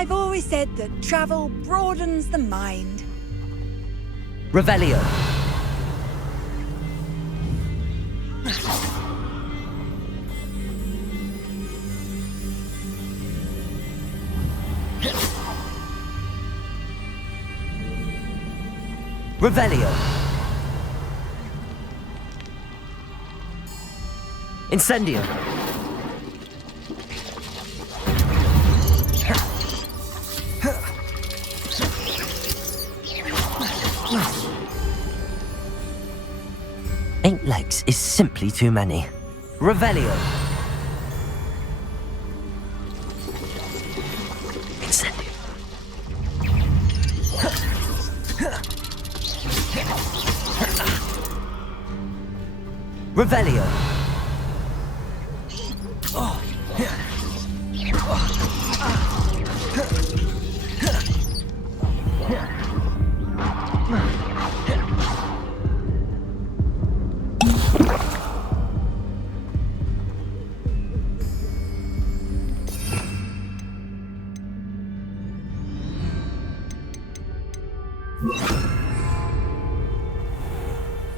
I've always said that travel broadens the mind. Revelio. Revelio. Incendio. Eight legs is simply too many. Revelio. Incendio. Revelio.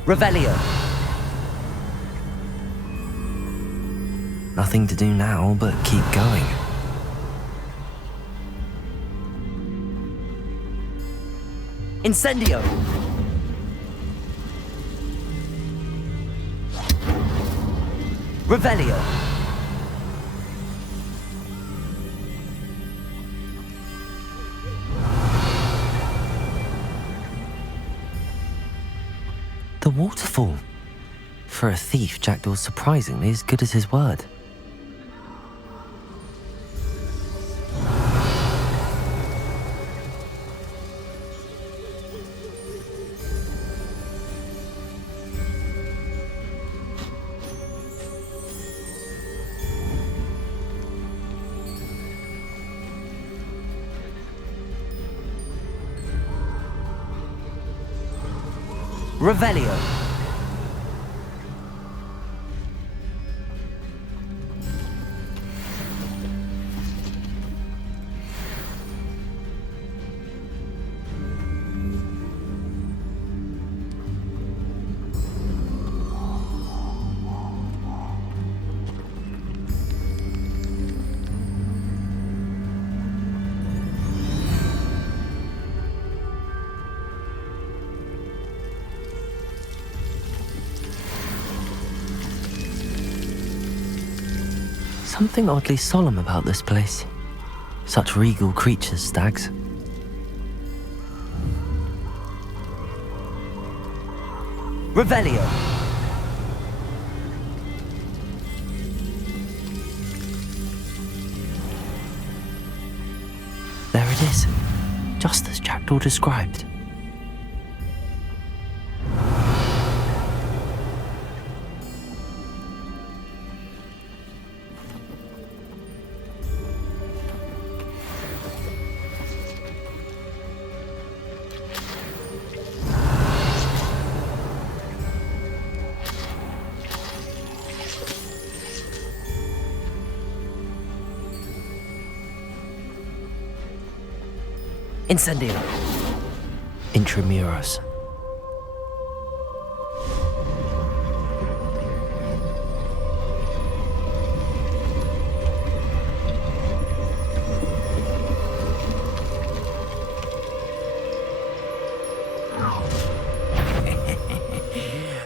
Revelio. Nothing to do now but keep going. Incendio. Revelio. The waterfall. For a thief, Jackdaw's surprisingly as good as his word. Revelio. Something oddly solemn about this place. Such regal creatures, stags. Revelio. There it is, just as Jackdaw described. Incendio. Intramuros.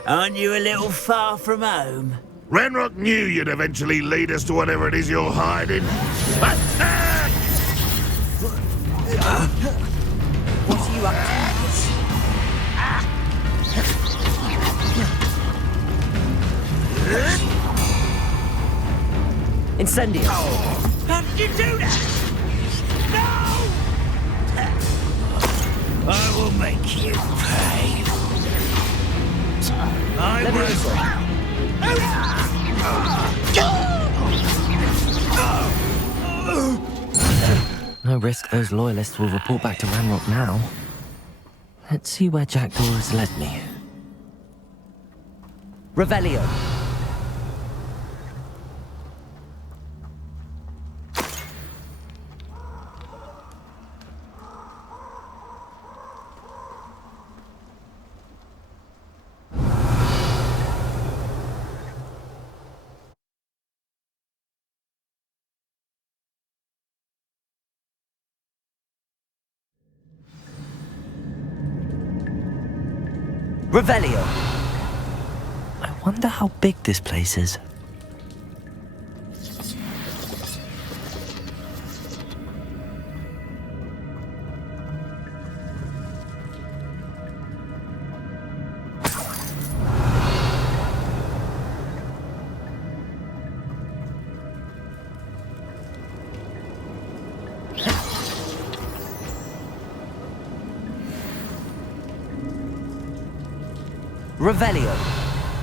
Aren't you a little far from home? Renrock knew you'd eventually lead us to whatever it is you're hiding. Attack! What are you up to? Incendio. How did you do that? No! I will make you pay. I will. No risk those loyalists will report back to Ranrock now. Let's see where Jackdaw has led me. Revelio. Revelio. I wonder how big this place is. Revelio.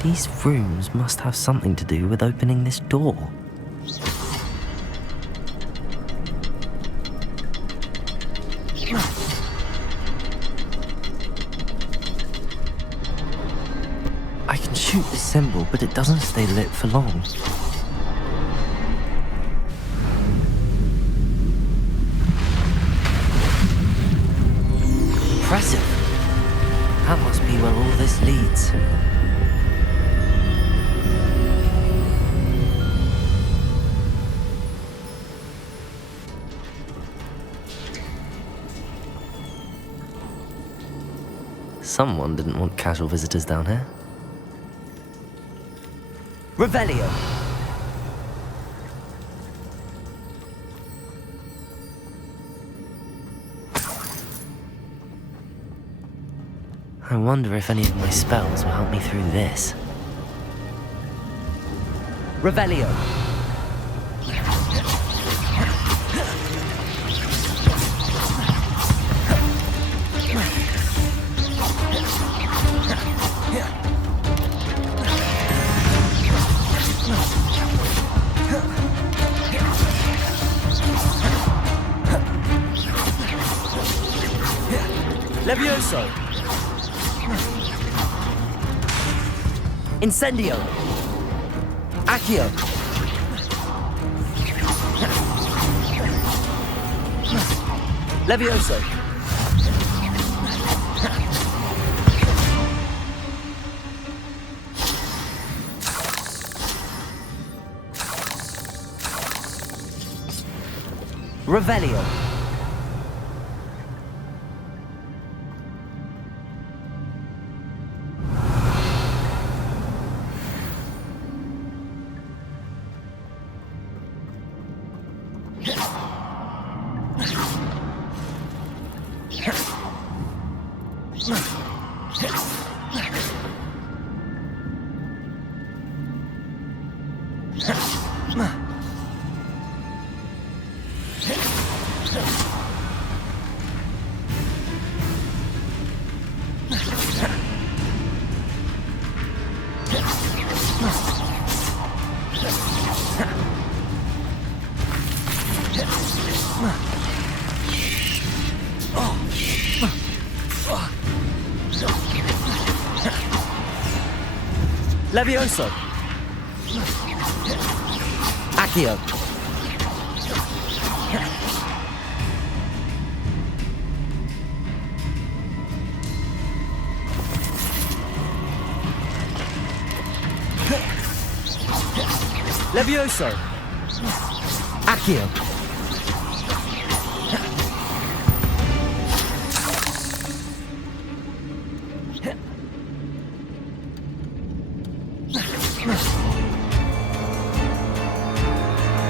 These rooms must have something to do with opening this door. I can shoot this symbol, but it doesn't stay lit for long. Impressive. That must be where all this leads. Someone didn't want casual visitors down here. Revelio. I wonder if any of my spells will help me through this. Revelio. Levioso. Incendio. Accio. Levioso. Revelio. Levioso. Accio. Levioso. Accio.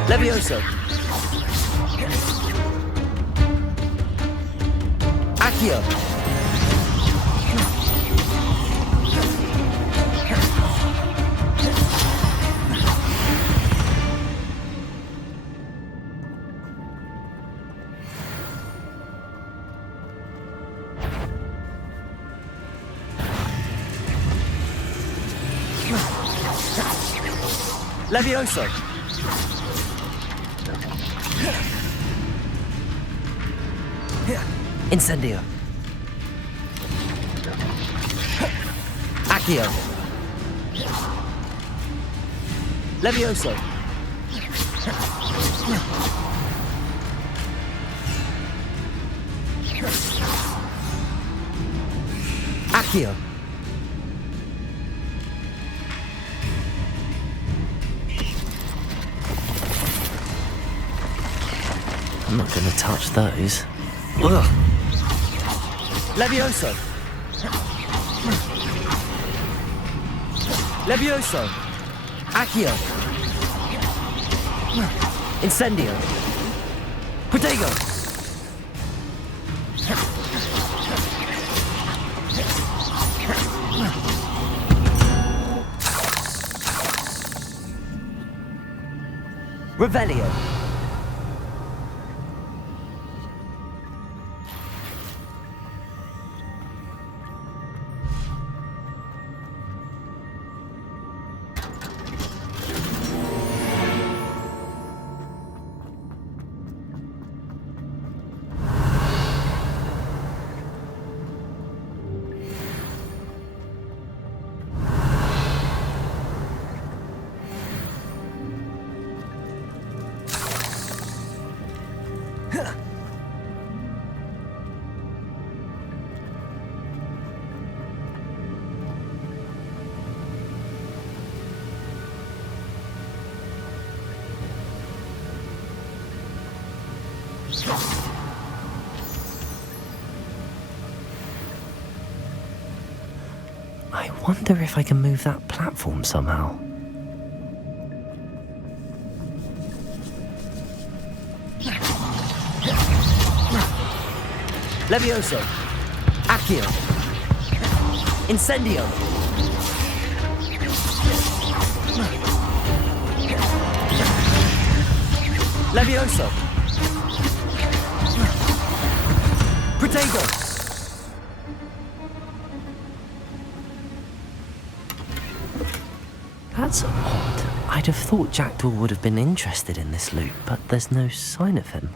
Levioso. Accio. Levioso. Incendio. Accio. Levioso. Accio. I'm not going to touch those. Ugh. Levioso. Levioso! Accio! Incendio! Protego! Revelio! I wonder if I can move that platform somehow. Levioso! Accio! Incendio! Levioso! Protego! That's odd. I'd have thought Jackdaw would have been interested in this loot, but there's no sign of him.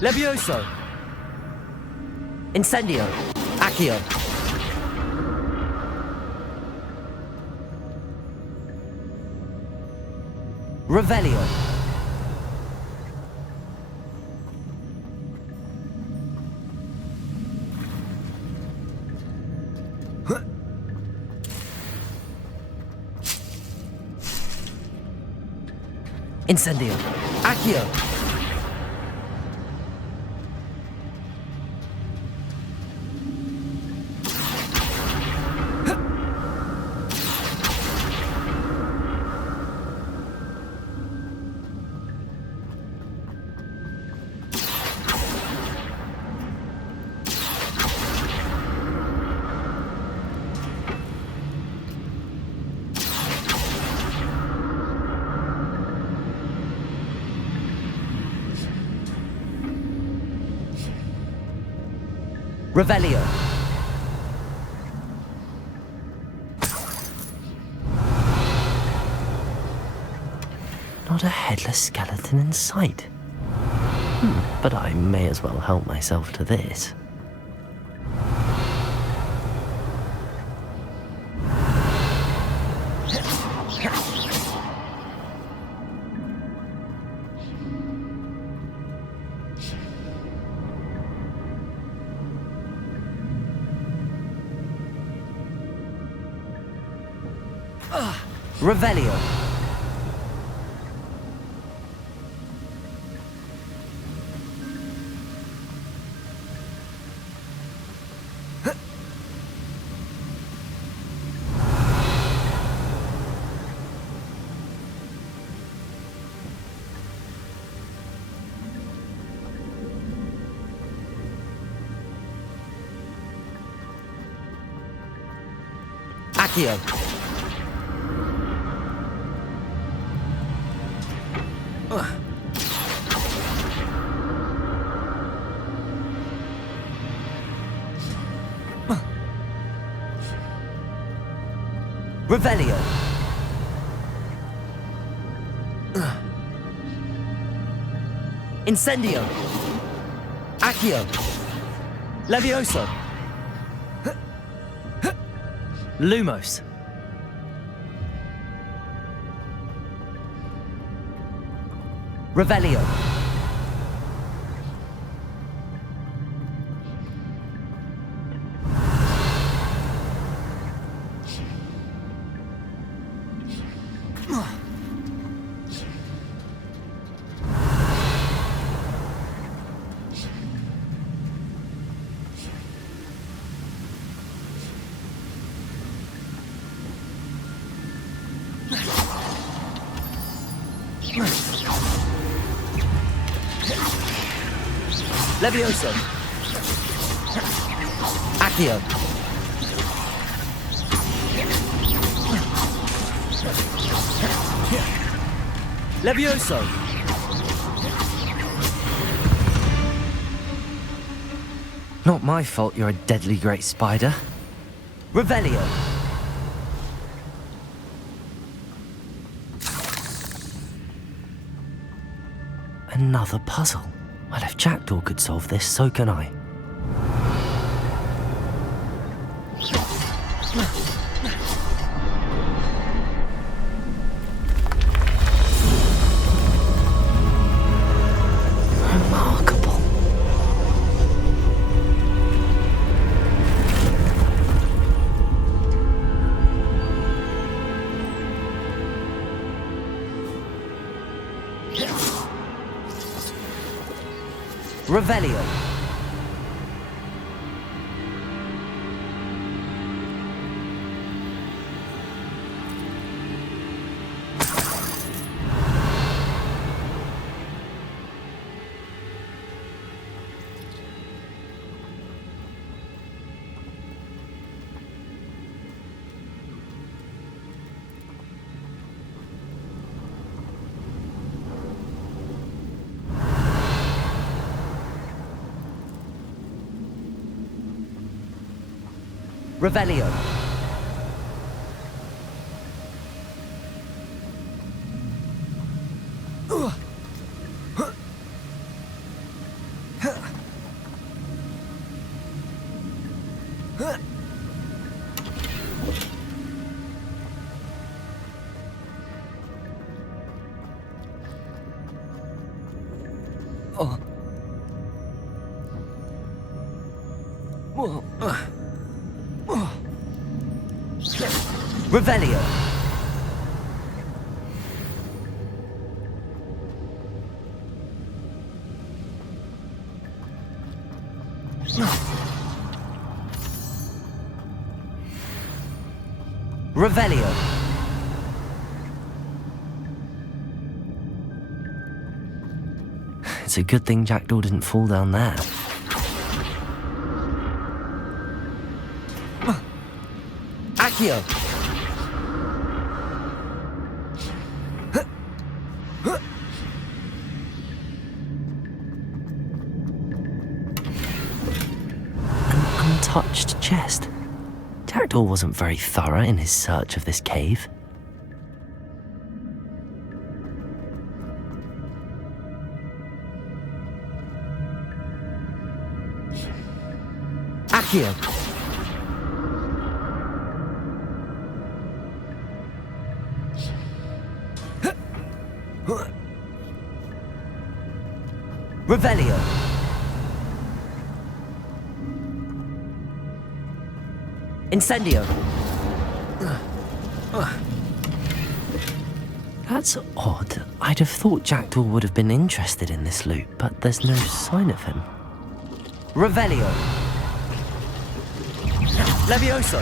Levioso! Incendio! Accio! Revelio! Incendio! Accio! Revelio! Not a headless skeleton in sight. But I may as well help myself to this. Revelio! Accio! Revelio! Incendio! Accio! Levioso! Lumos! Revelio! Levioso. Accio. Levioso. Not my fault you're a deadly great spider. Revelio. Another puzzle. Well, if Jackdaw could solve this, so can I. Remarkable. Revelio. Revelio. Oh. Whoa. Revelio. Revelio. It's a good thing Jackdaw didn't fall down there. Accio. An untouched chest. Jackdaw wasn't very thorough in his search of this cave. Accio. Revelio. Incendio. That's odd. I'd have thought Jackdaw would have been interested in this loot, but there's no sign of him. Revelio. Levioso.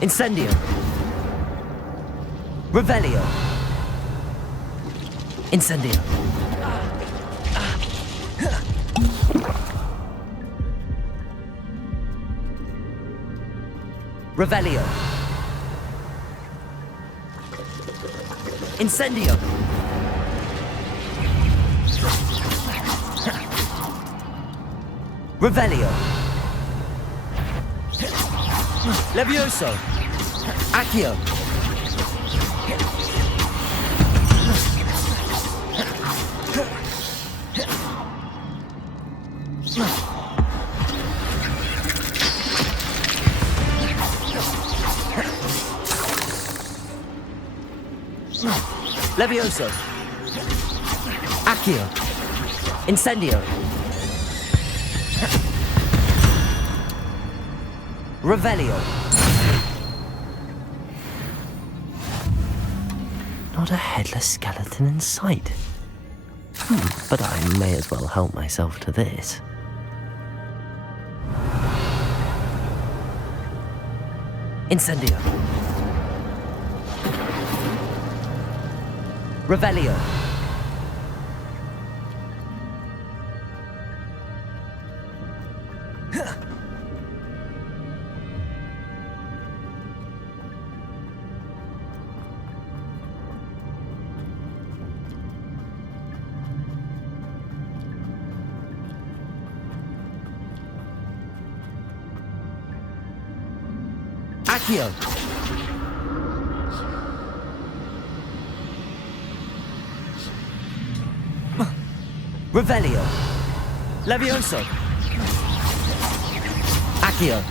Incendio. Revelio. Incendio. Revelio. Incendio. Revelio. Levioso. Accio. Levioso. Accio. Incendio. Revelio. Not a headless skeleton in sight. But I may as well help myself to this. Incendio. Revelio. Accio. Revelio. Levioso. Accio.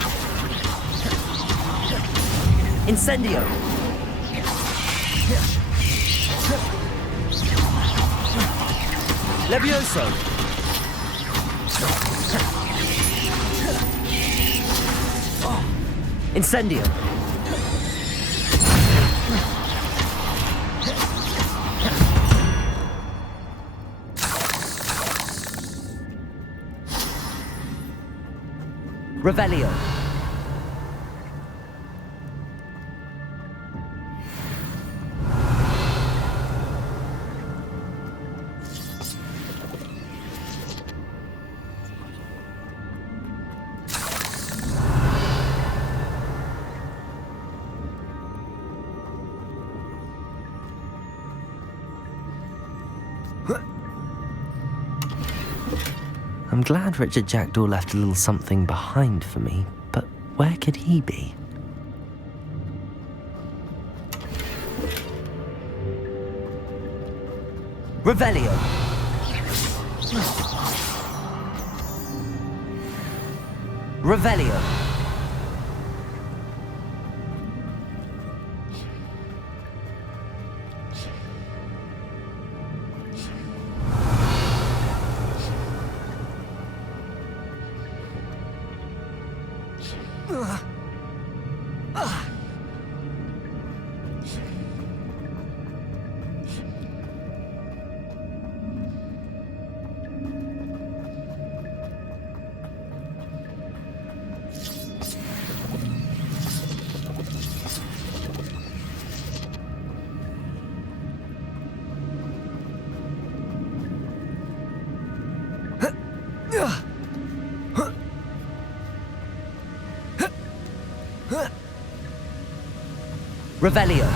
Incendio. Levioso. Incendio. Revelio. I'm glad Richard Jackdaw left a little something behind for me, but where could he be? Revelio. Revelio. Revelio.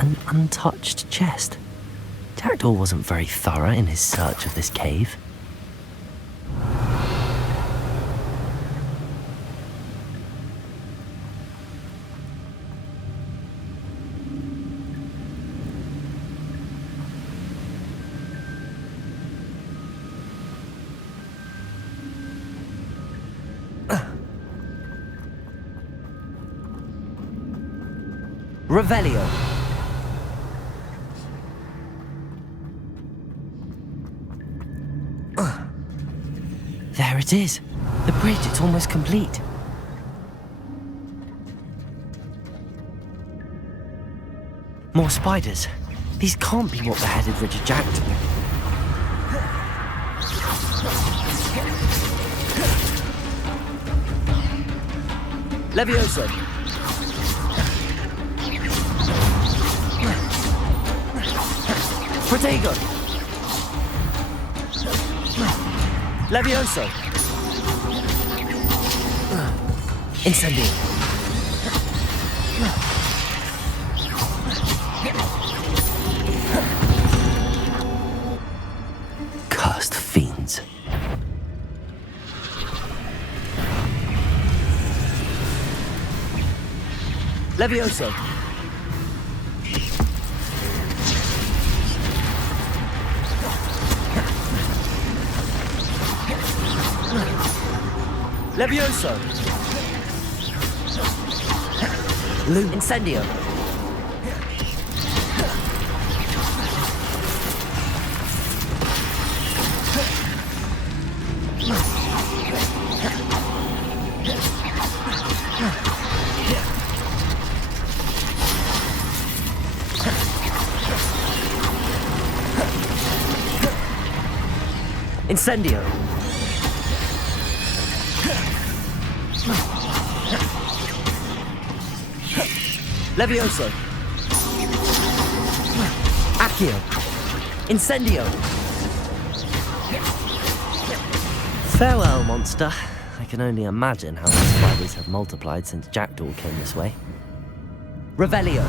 An untouched chest. Jackdaw wasn't very thorough in his search of this cave. Revelio. There it is. The bridge, it's almost complete. More spiders. These can't be what beheaded Richard Jackdaw. Levioso. Protego. Levioso. Incendio. Cursed fiends. Levioso. Levioso. Incendio. Incendio. Levioso. Accio. Incendio. Farewell, monster. I can only imagine how many spiders have multiplied since Jackdaw came this way. Revelio.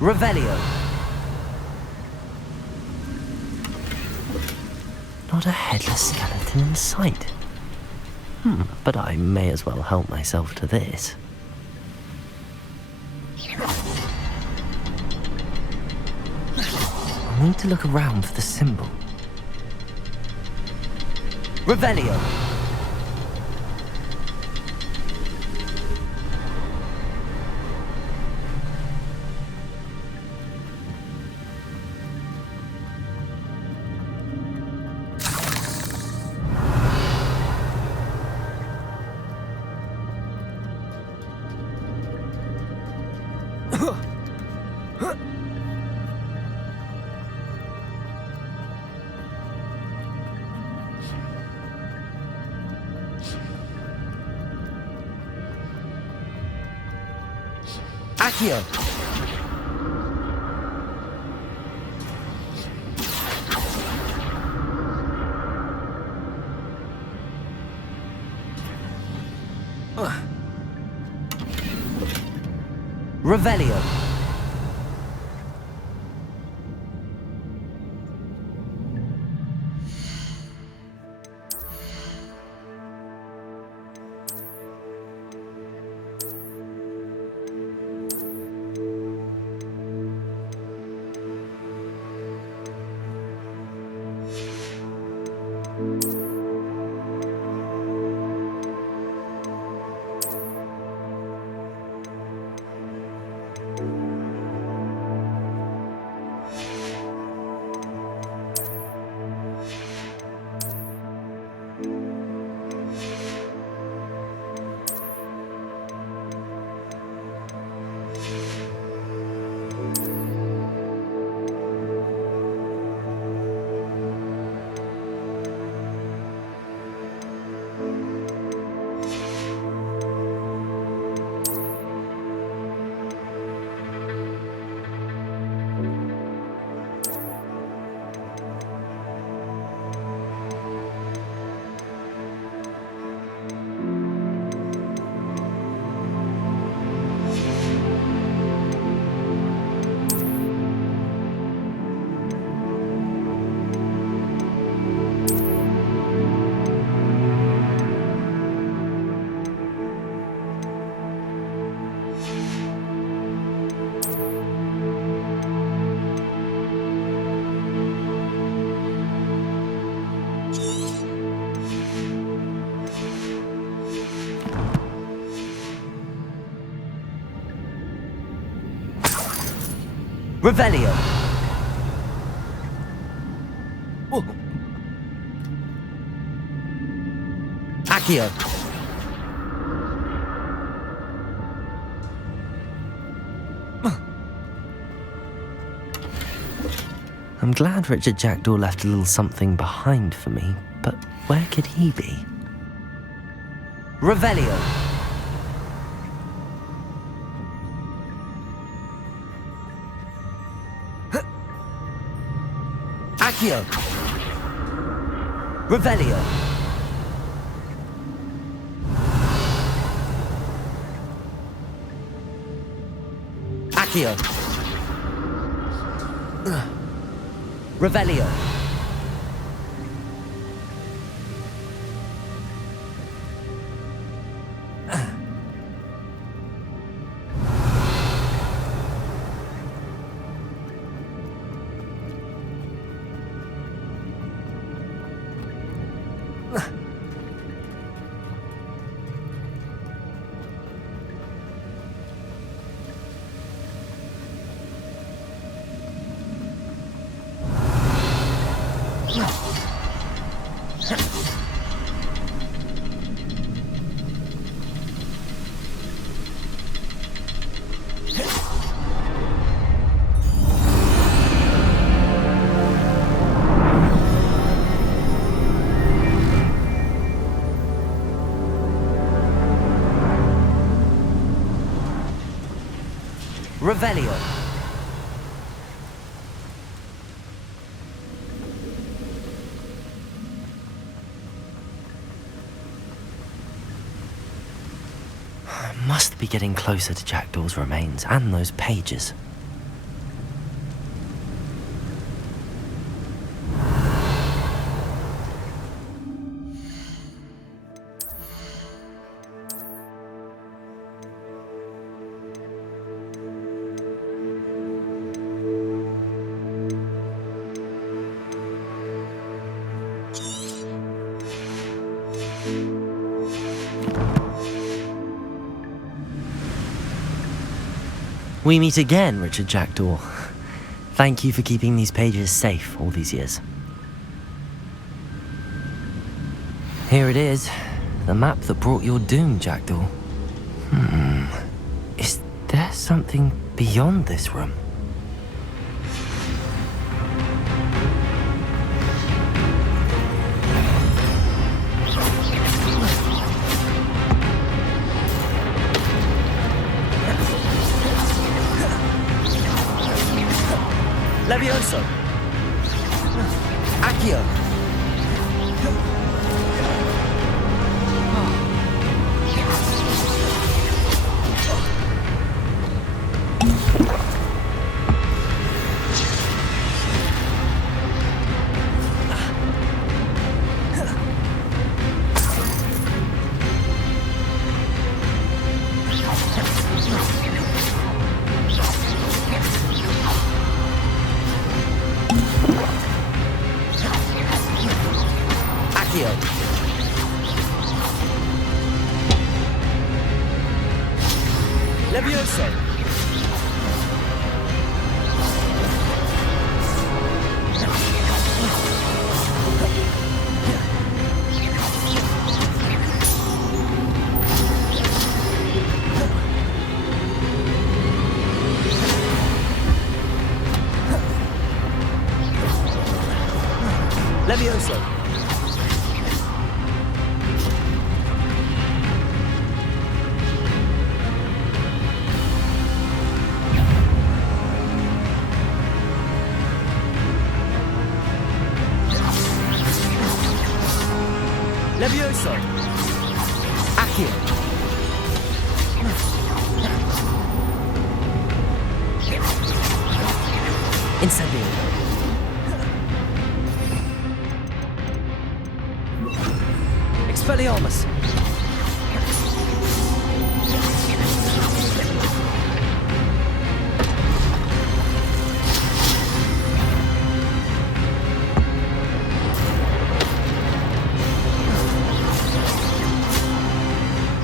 Revelio. Not a headless skeleton in sight. But I may as well help myself to this. I need to look around for the symbol. Revelio. Accio. Revelio. Revelio. Accio. I'm glad Richard Jackdaw left a little something behind for me, but where could he be? Revelio. Accio. Revelio. Accio. Revelio. Revelio. I must be getting closer to Jackdaw's remains and those pages. We meet again, Richard Jackdaw. Thank you for keeping these pages safe all these years. Here it is, the map that brought your doom, Jackdaw. Is there something beyond this room? Levioso. Accio. Levioso. Levioso. Levioso. Accio. Incendio. Expelliarmus.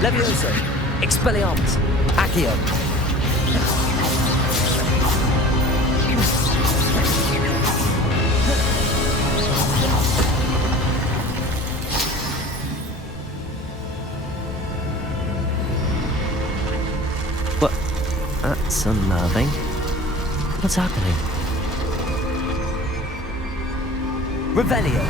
Levioso. Expelliarmus. Accio. What? That's unnerving. What's happening? Revelio.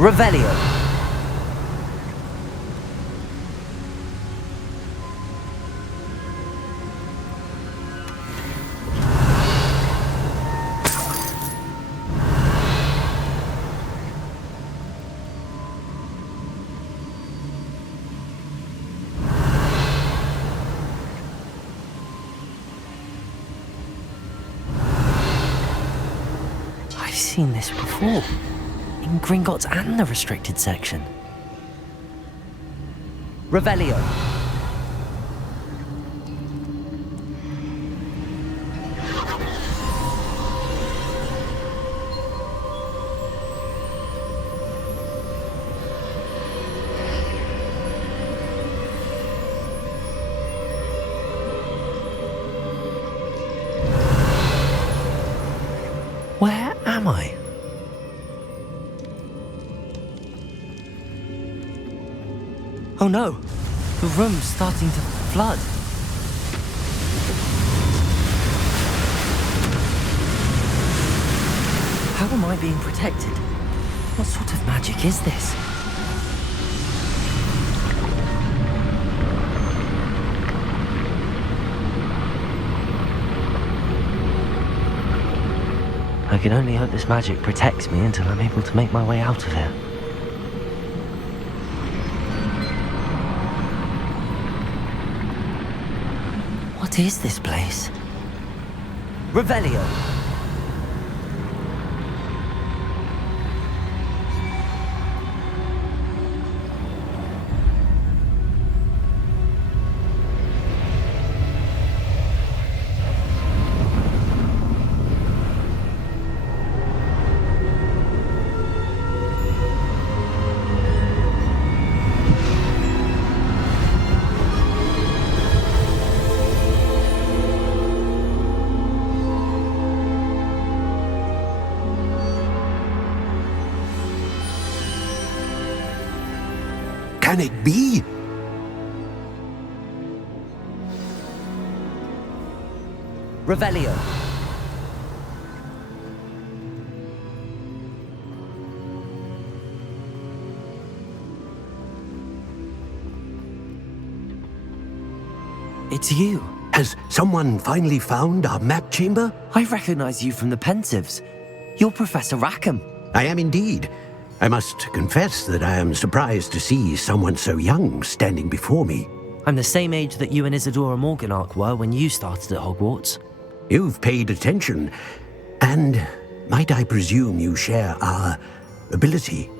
Revelio. I've seen this before. In Gringotts and the restricted section. Revelio. am I? Oh no! The room's starting to flood. How am I being protected? What sort of magic is this? I can only hope this magic protects me until I'm able to make my way out of here. What is this place? Revelio! Can it be? Revelio! It's you. Has someone finally found our map chamber? I recognize you from the Pensives. You're Professor Rackham. I am indeed. I must confess that I am surprised to see someone so young standing before me. I'm the same age that you and Isadora Morganach were when you started at Hogwarts. You've paid attention, and might I presume you share our ability?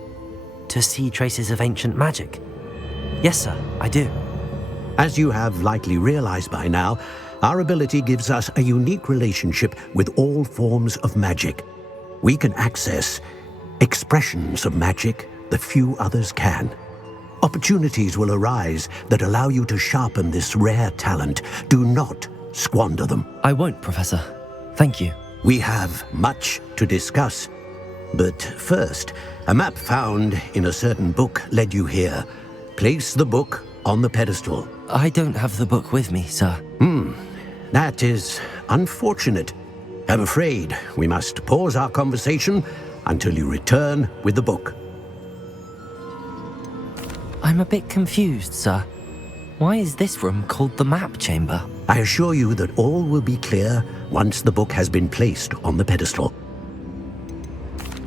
To see traces of ancient magic? Yes, sir, I do. As you have likely realized by now, our ability gives us a unique relationship with all forms of magic. We can access expressions of magic that few others can. Opportunities will arise that allow you to sharpen this rare talent. Do not squander them. I won't, Professor. Thank you. We have much to discuss. But first, a map found in a certain book led you here. Place the book on the pedestal. I don't have the book with me, sir. That is unfortunate. I'm afraid we must pause our conversation until you return with the book. I'm a bit confused, sir. Why is this room called the map chamber? I assure you that all will be clear once the book has been placed on the pedestal.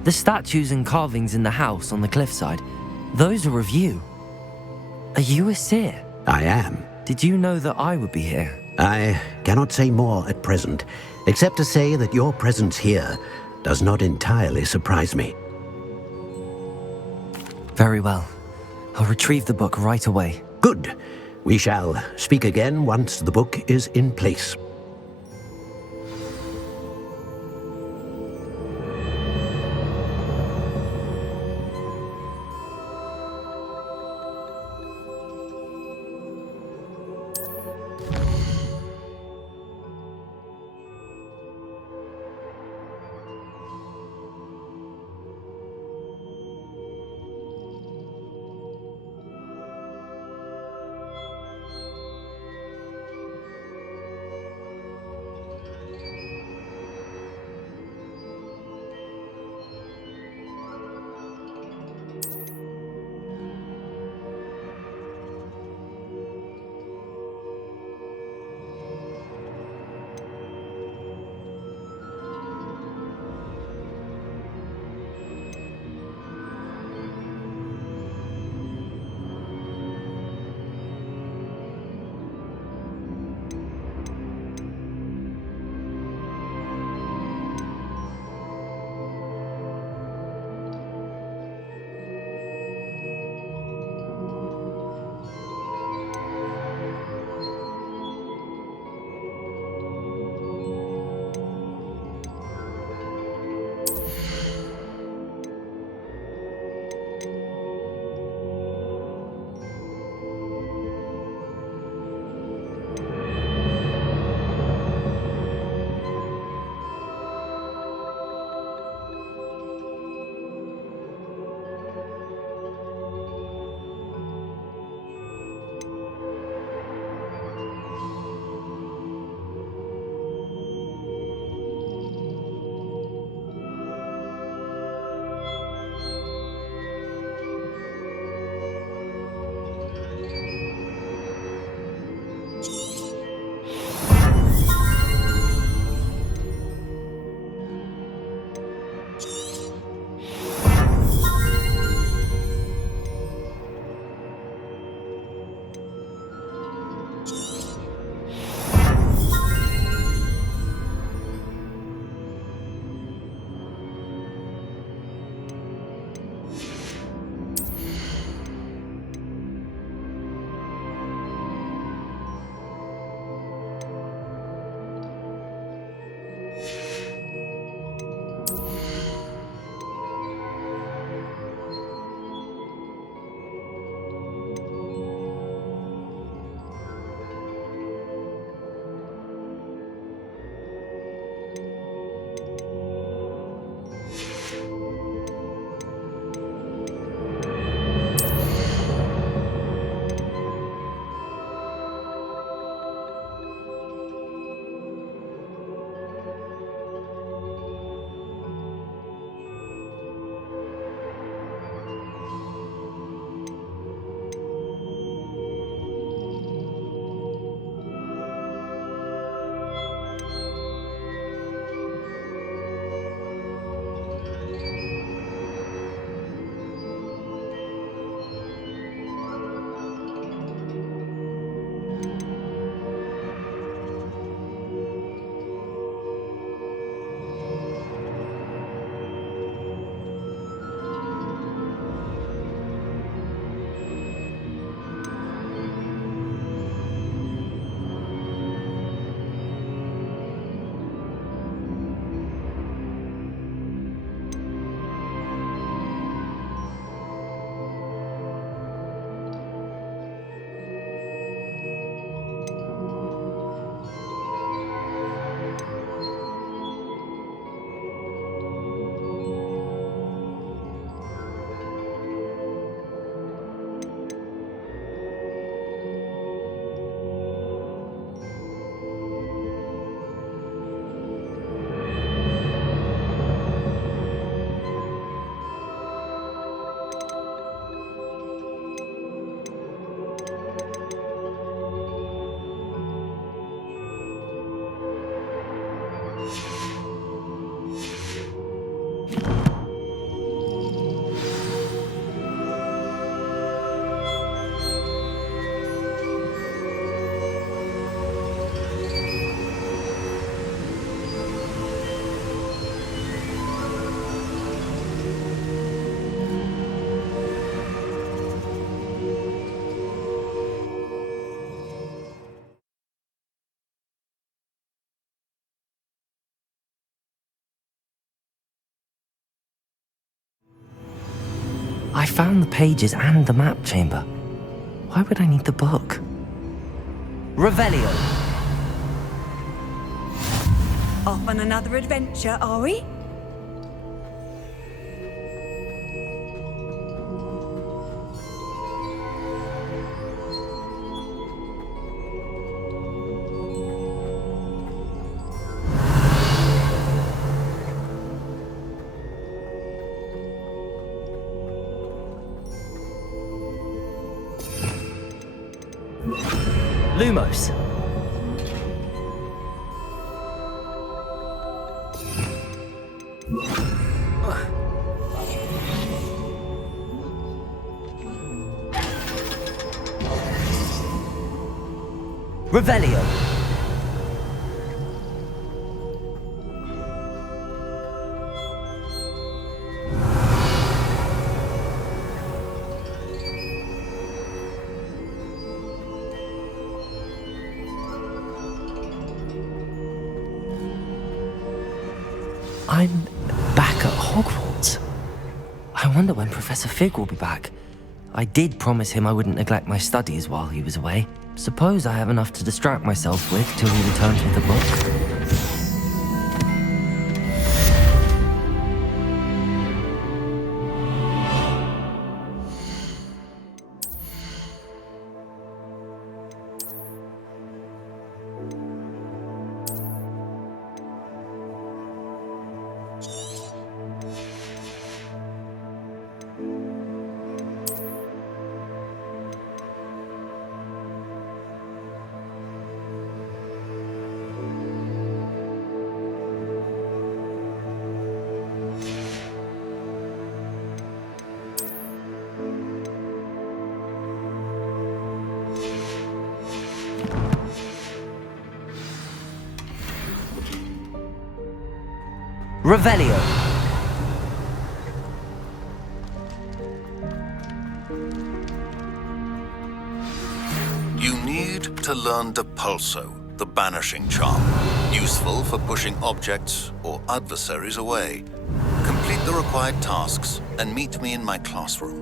The statues and carvings in the house on the cliffside, those are of you. Are you a seer? I am. Did you know that I would be here? I cannot say more at present, except to say that your presence here does not entirely surprise me. Very well. I'll retrieve the book right away. Good. We shall speak again once the book is in place. I found the pages and the map chamber. Why would I need the book? Revelio. Off on another adventure, are we? Lumos. Revelio. I'm back at Hogwarts. I wonder when Professor Fig will be back. I did promise him I wouldn't neglect my studies while he was away. Suppose I have enough to distract myself with till he returns with the book. Revelio. You need to learn Depulso, the banishing charm. Useful for pushing objects or adversaries away. Complete the required tasks and meet me in my classroom.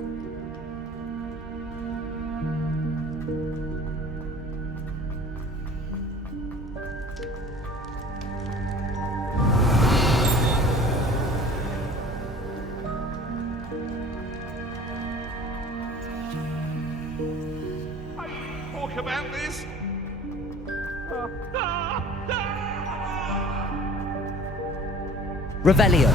Talk about this? Revelio.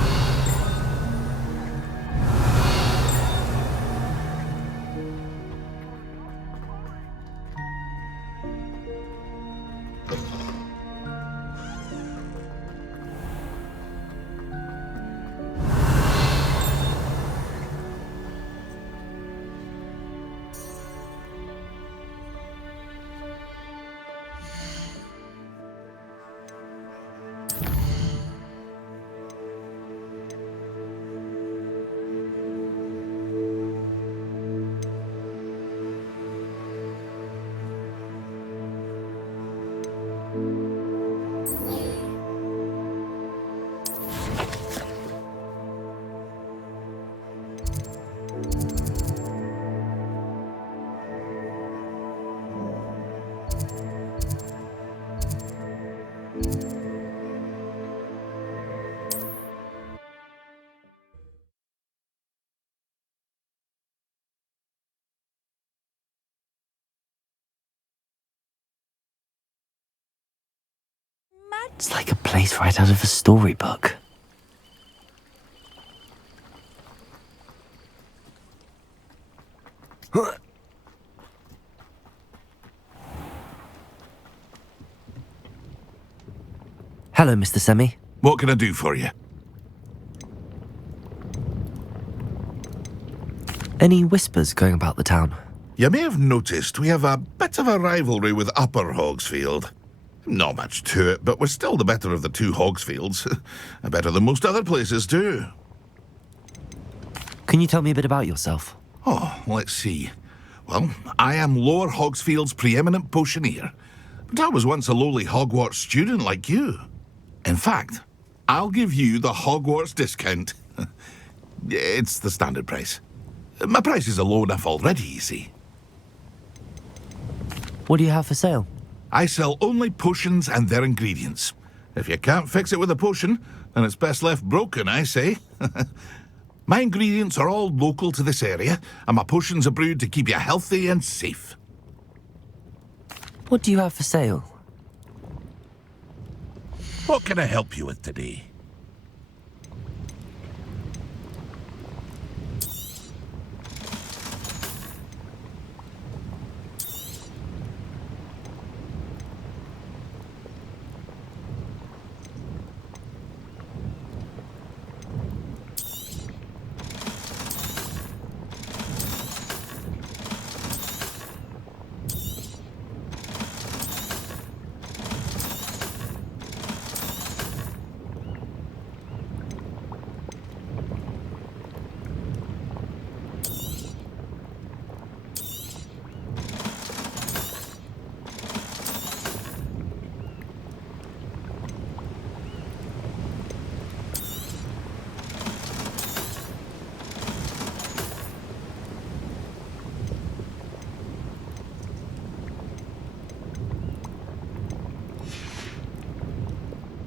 It's like a place right out of a storybook. Hello, Mr. Semi. What can I do for you? Any whispers going about the town? You may have noticed we have a bit of a rivalry with Upper Hogsfield. Not much to it, but we're still the better of the two Hogsfields. Better than most other places, too. Can you tell me a bit about yourself? Oh, let's see. Well, I am Lower Hogsfield's preeminent potioneer. But I was once a lowly Hogwarts student like you. In fact, I'll give you the Hogwarts discount. It's the standard price. My prices are low enough already, you see. What do you have for sale? I sell only potions and their ingredients. If you can't fix it with a potion, then it's best left broken, I say. My ingredients are all local to this area, and my potions are brewed to keep you healthy and safe. What do you have for sale? What can I help you with today?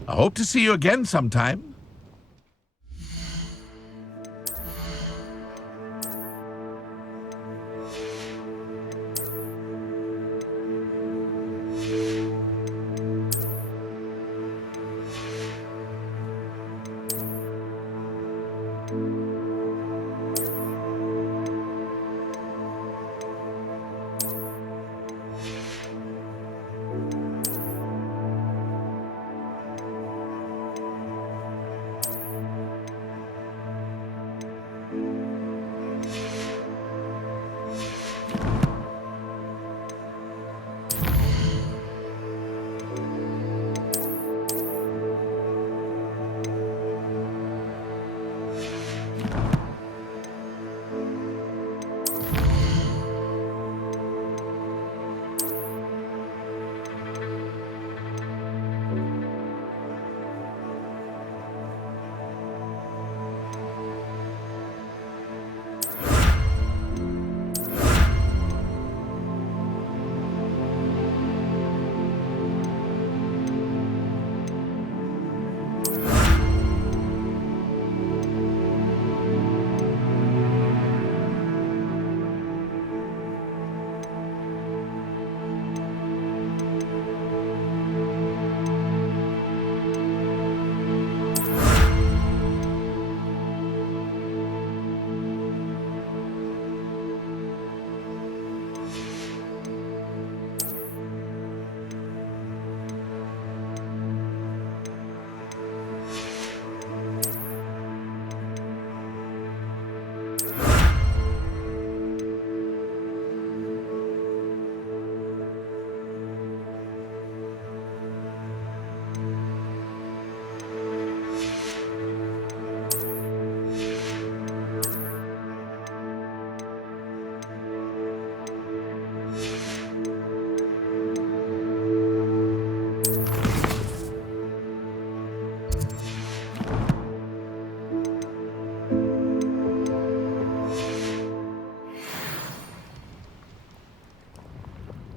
I hope to see you again sometime.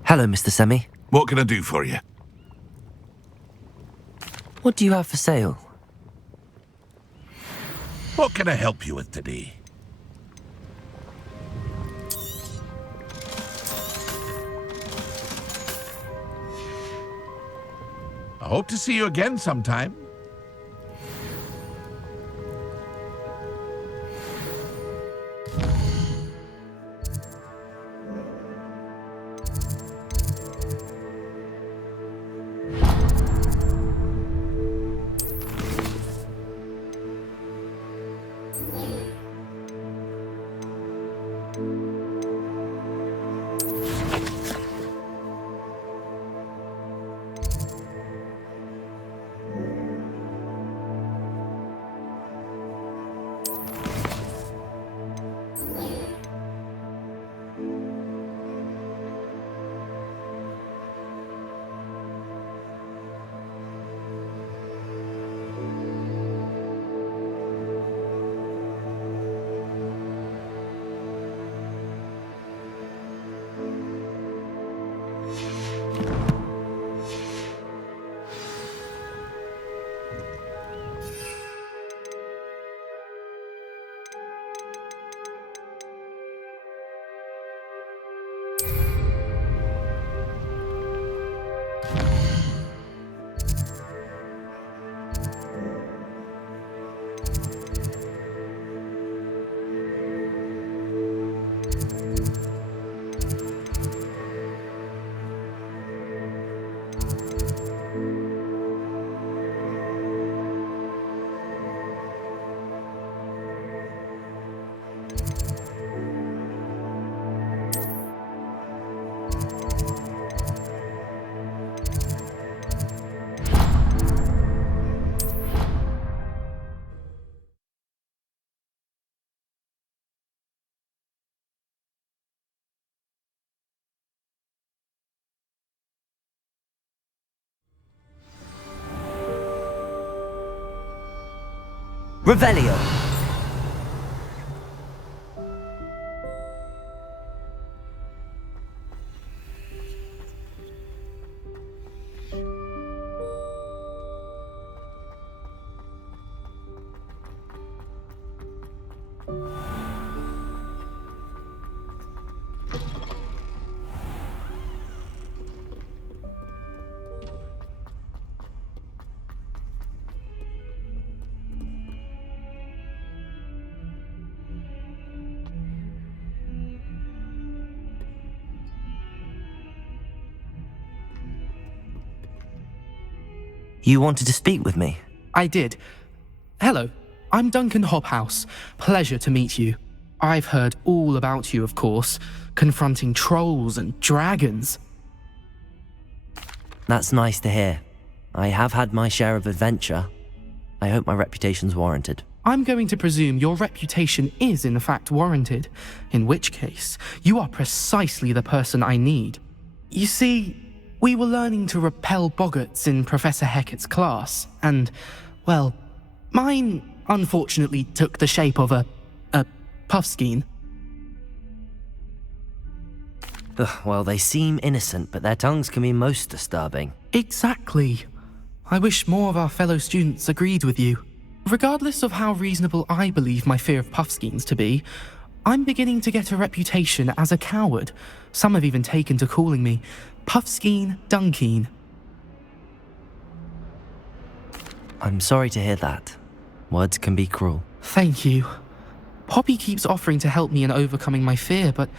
Hello, Mr. Semi. What can I do for you? What do you have for sale? What can I help you with today? I hope to see you again sometime. Revelio. You wanted to speak with me? I did. Hello, I'm Duncan Hobhouse. Pleasure to meet you. I've heard all about you, of course, confronting trolls and dragons. That's nice to hear. I have had my share of adventure. I hope my reputation's warranted. I'm going to presume your reputation is in fact warranted, in which case, you are precisely the person I need. You see, we were learning to repel boggarts in Professor Hecat's class, and, well, mine unfortunately took the shape of a puffskein. Well, they seem innocent, but their tongues can be most disturbing. Exactly. I wish more of our fellow students agreed with you. Regardless of how reasonable I believe my fear of puffskeins to be, I'm beginning to get a reputation as a coward. Some have even taken to calling me Puffskeen Dunkeen. I'm sorry to hear that. Words can be cruel. Thank you. Poppy keeps offering to help me in overcoming my fear, but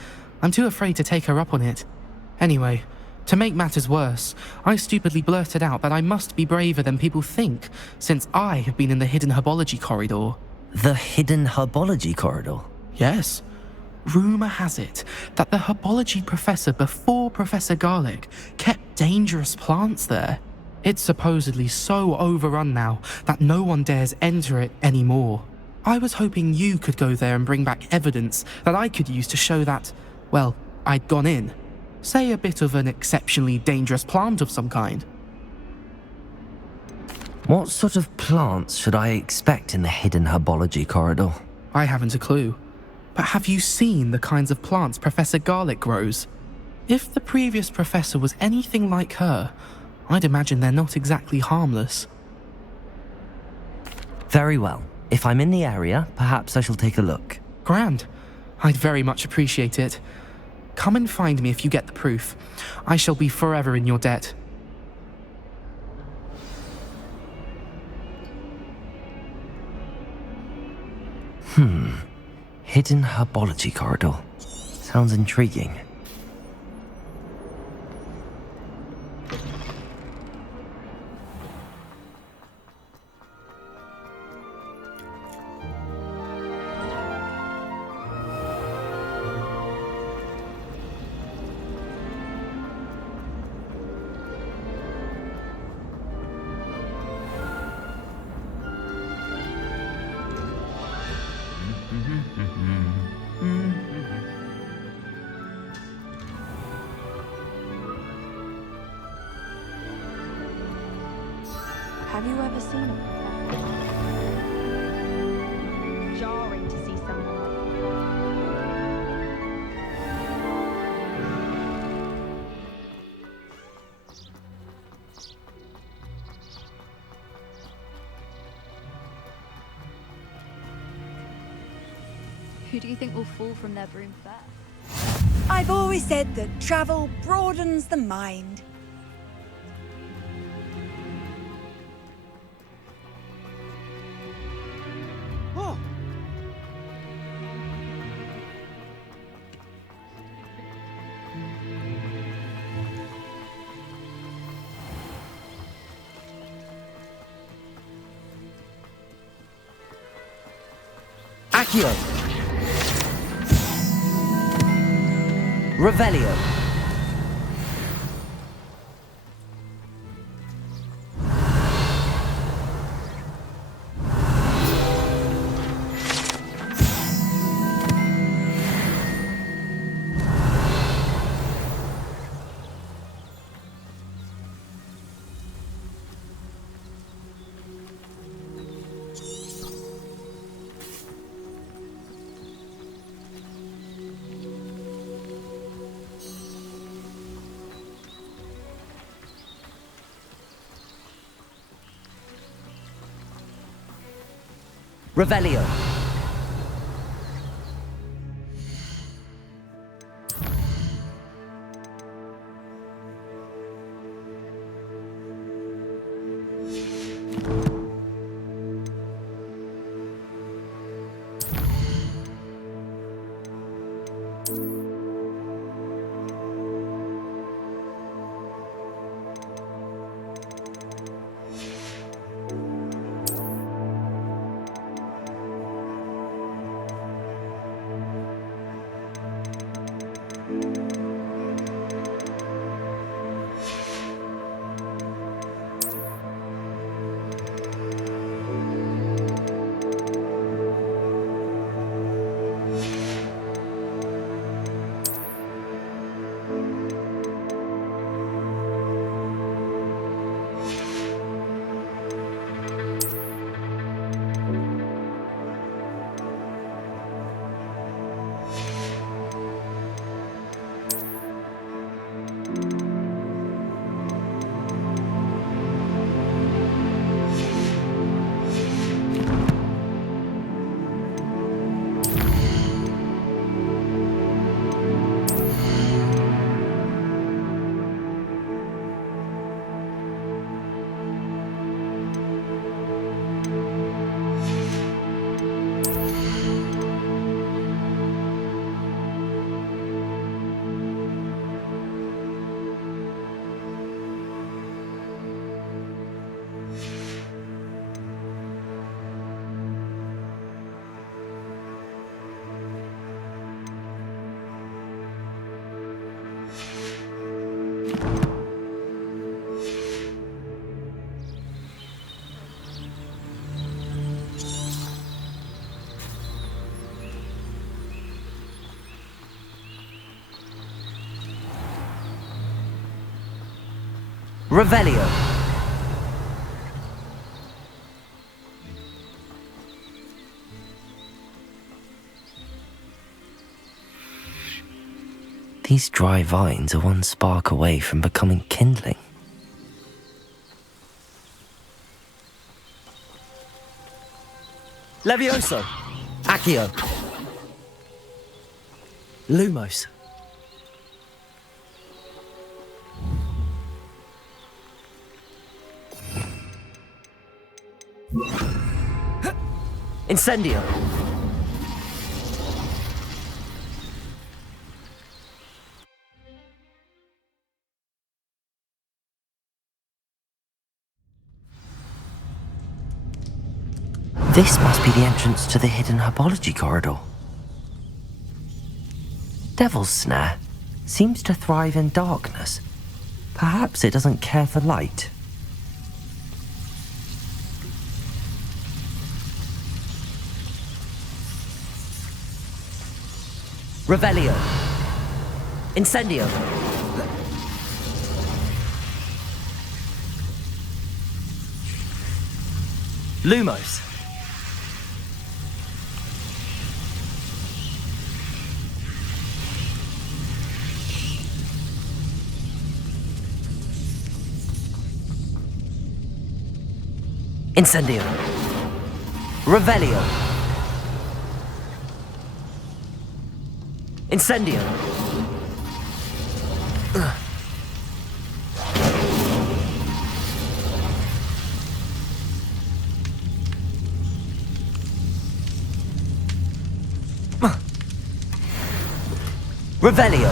I'm too afraid to take her up on it. Anyway, to make matters worse, I stupidly blurted out that I must be braver than people think, since I have been in the hidden herbology corridor. The hidden herbology corridor? Yes. Rumour has it that the herbology professor before Professor Garlic kept dangerous plants there. It's supposedly so overrun now that no one dares enter it anymore. I was hoping you could go there and bring back evidence that I could use to show that, well, I'd gone in. Say a bit of an exceptionally dangerous plant of some kind. What sort of plants should I expect in the hidden herbology corridor? I haven't a clue. But have you seen the kinds of plants Professor Garlic grows? If the previous professor was anything like her, I'd imagine they're not exactly harmless. Very well. If I'm in the area, perhaps I shall take a look. Grand. I'd very much appreciate it. Come and find me if you get the proof. I shall be forever in your debt. Hidden herbology corridor. Sounds intriguing. Have you ever seen it? Jarring to see someone like Who do you think will fall from their broom first? I've always said that travel broadens the mind. Oh. Accio. Revelio. Revelio. Revelio. These dry vines are one spark away from becoming kindling. Levioso. Accio. Lumos. Incendio. This must be the entrance to the hidden herbology corridor. Devil's Snare seems to thrive in darkness. Perhaps it doesn't care for light. Revelio. Incendio. Lumos. Incendio. Revelio. Incendio. Revelio.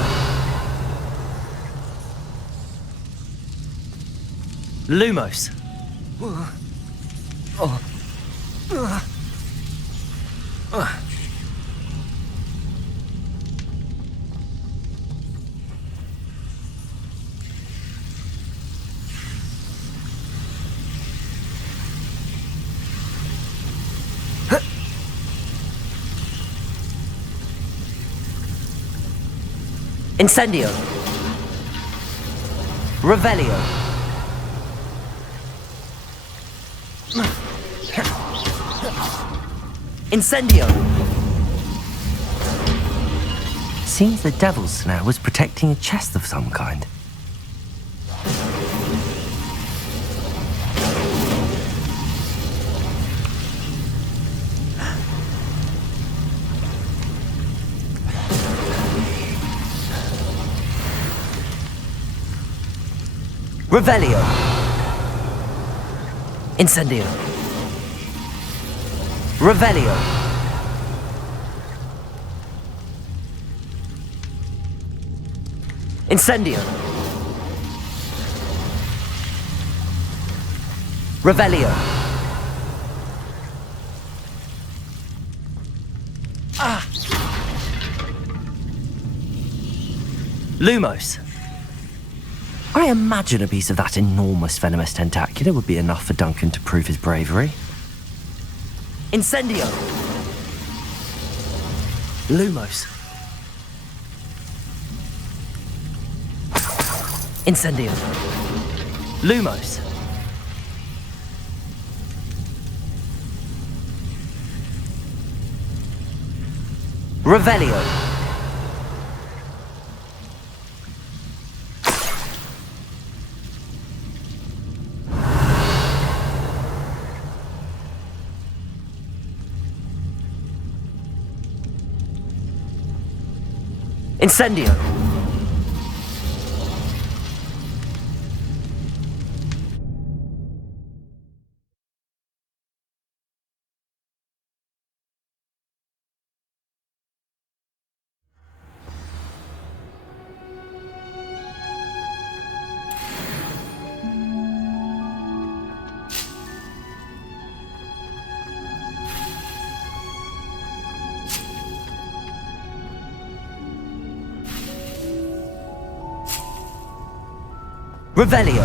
Lumos. Incendio. Revelio. Incendio. Seems the devil's snare was protecting a chest of some kind. Revelio. Incendio. Revelio. Incendio. Revelio. Lumos. I imagine a piece of that enormous venomous tentacular would be enough for Duncan to prove his bravery. Incendio. Lumos. Incendio. Lumos. Revelio. Incendio. Revelio.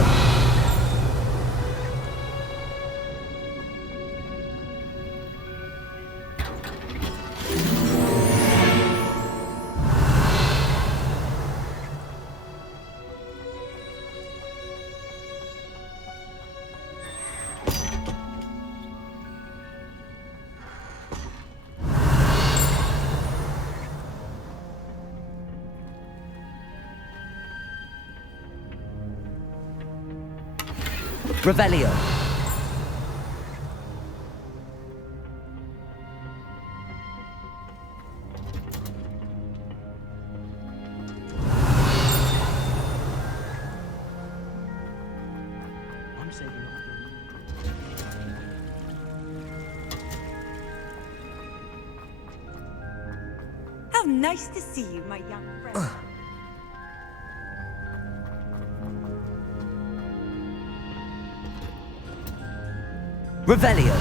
Revelio. How nice to see you, my young friend. Revelio.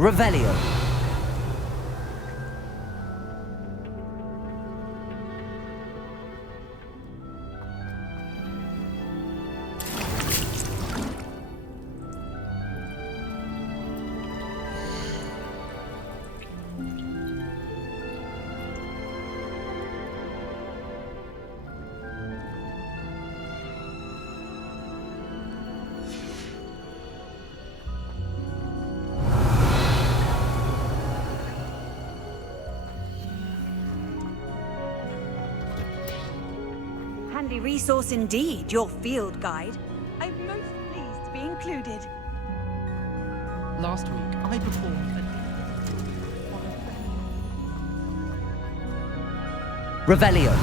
Revelio. valuable resource indeed, your field guide. I'm most pleased to be included. Last week, I performed a... Revelio.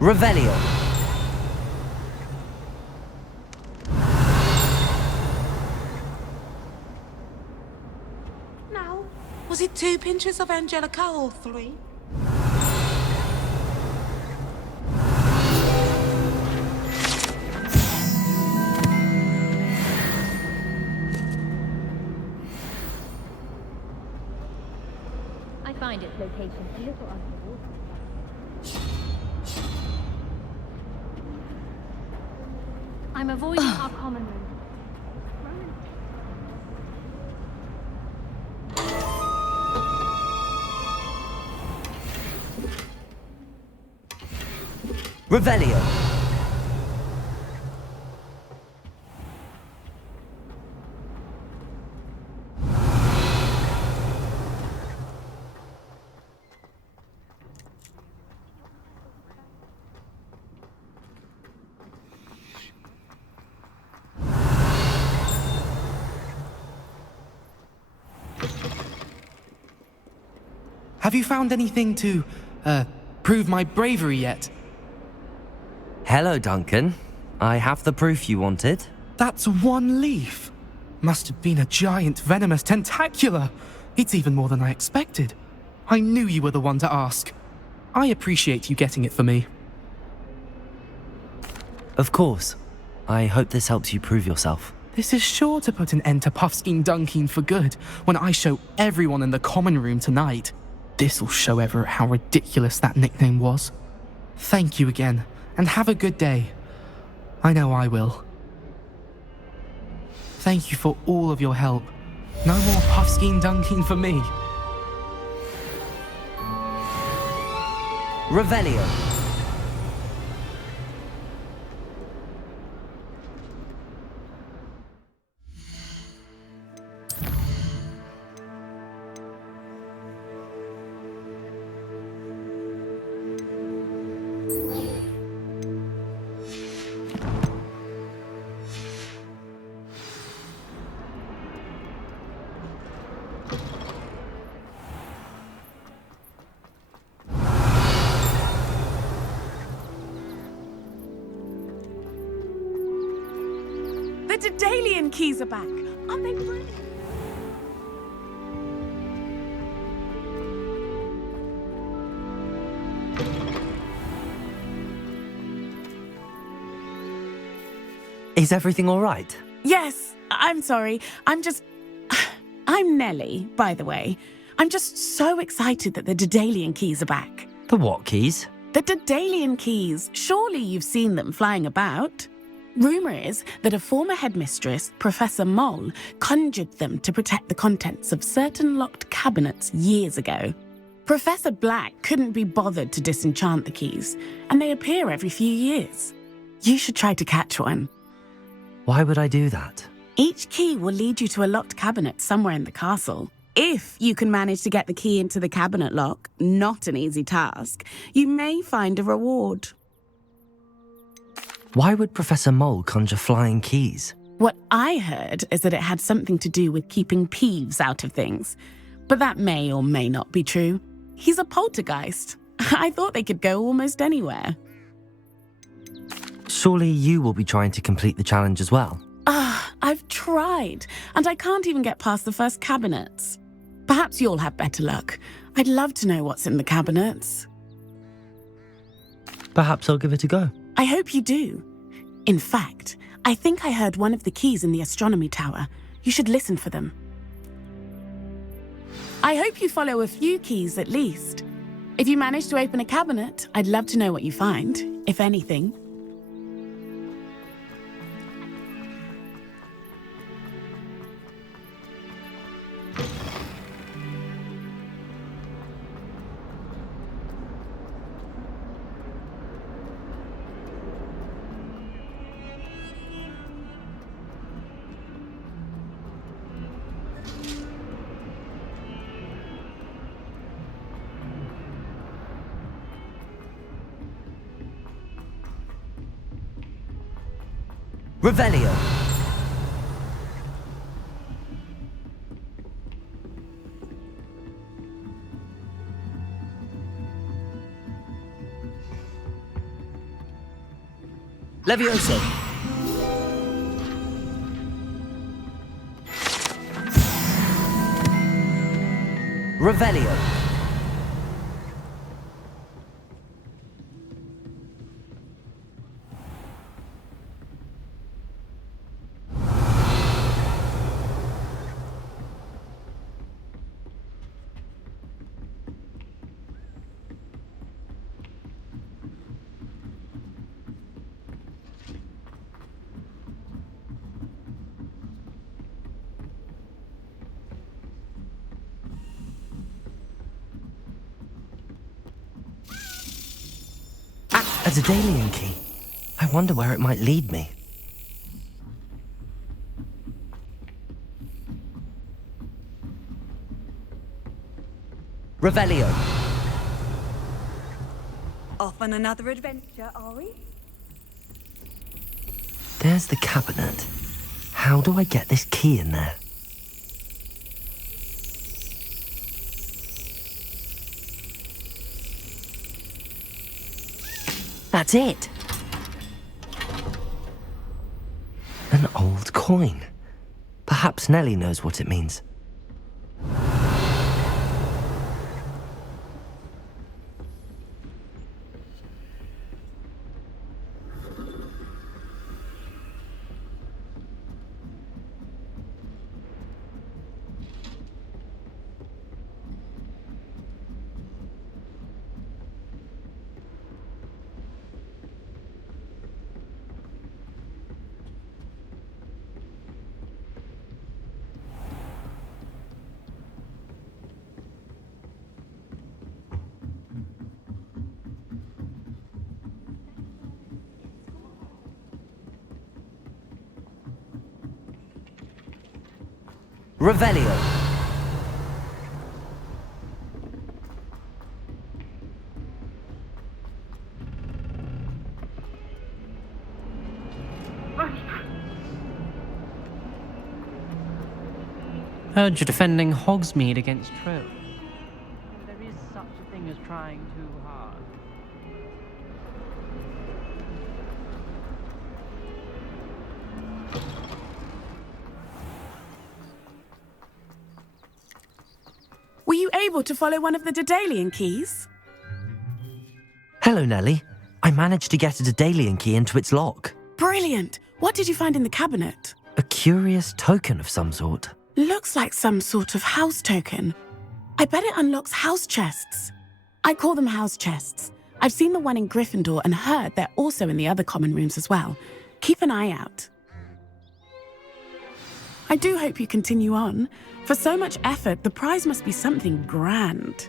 Revelio. Now, was it 2 pinches of Angelica or 3? I find its location a little unusual. I'm avoiding our common room. Revelio. Have you found anything to, prove my bravery yet? Hello, Duncan. I have the proof you wanted. That's 1 leaf. Must have been a giant venomous tentacula. It's even more than I expected. I knew you were the one to ask. I appreciate you getting it for me. Of course. I hope this helps you prove yourself. This is sure to put an end to Puffskein Dunkin for good when I show everyone in the common room tonight. This'll show Everett how ridiculous that nickname was. Thank you again, and have a good day. I know I will. Thank you for all of your help. No more Puffskein Dunkin for me. Revelio. The Daedalian keys are back. Aren't they brilliant? Is everything all right? Yes, I'm sorry. I'm Nellie, by the way. I'm just so excited that the Daedalian keys are back. The what keys? The Daedalian keys. Surely you've seen them flying about. Rumour is that a former headmistress, Professor Moll, conjured them to protect the contents of certain locked cabinets years ago. Professor Black couldn't be bothered to disenchant the keys, and they appear every few years. You should try to catch one. Why would I do that? Each key will lead you to a locked cabinet somewhere in the castle. If you can manage to get the key into the cabinet lock, not an easy task, you may find a reward. Why would Professor Mole conjure flying keys? What I heard is that it had something to do with keeping Peeves out of things. But that may or may not be true. He's a poltergeist. I thought they could go almost anywhere. Surely you will be trying to complete the challenge as well. I've tried, and I can't even get past the first cabinets. Perhaps you'll have better luck. I'd love to know what's in the cabinets. Perhaps I'll give it a go. I hope you do. In fact, I think I heard one of the keys in the astronomy tower. You should listen for them. I hope you follow a few keys at least. If you manage to open a cabinet, I'd love to know what you find, if anything. Revelio. Levioso. Revelio. A Daedalian key. I wonder where it might lead me. Revelio. Off on another adventure, are we? There's the cabinet. How do I get this key in there? That's it. An old coin. Perhaps Nellie knows what it means. Revelio. Heard you're defending Hogsmeade against Trill. There is such a thing as trying too hard. Were you able to follow one of the Daedalian keys? Hello, Nellie. I managed to get a Daedalian key into its lock. Brilliant! What did you find in the cabinet? A curious token of some sort. Looks like some sort of house token. I bet it unlocks house chests. I call them house chests. I've seen the one in Gryffindor and heard they're also in the other common rooms as well. Keep an eye out. I do hope you continue on. For so much effort, the prize must be something grand.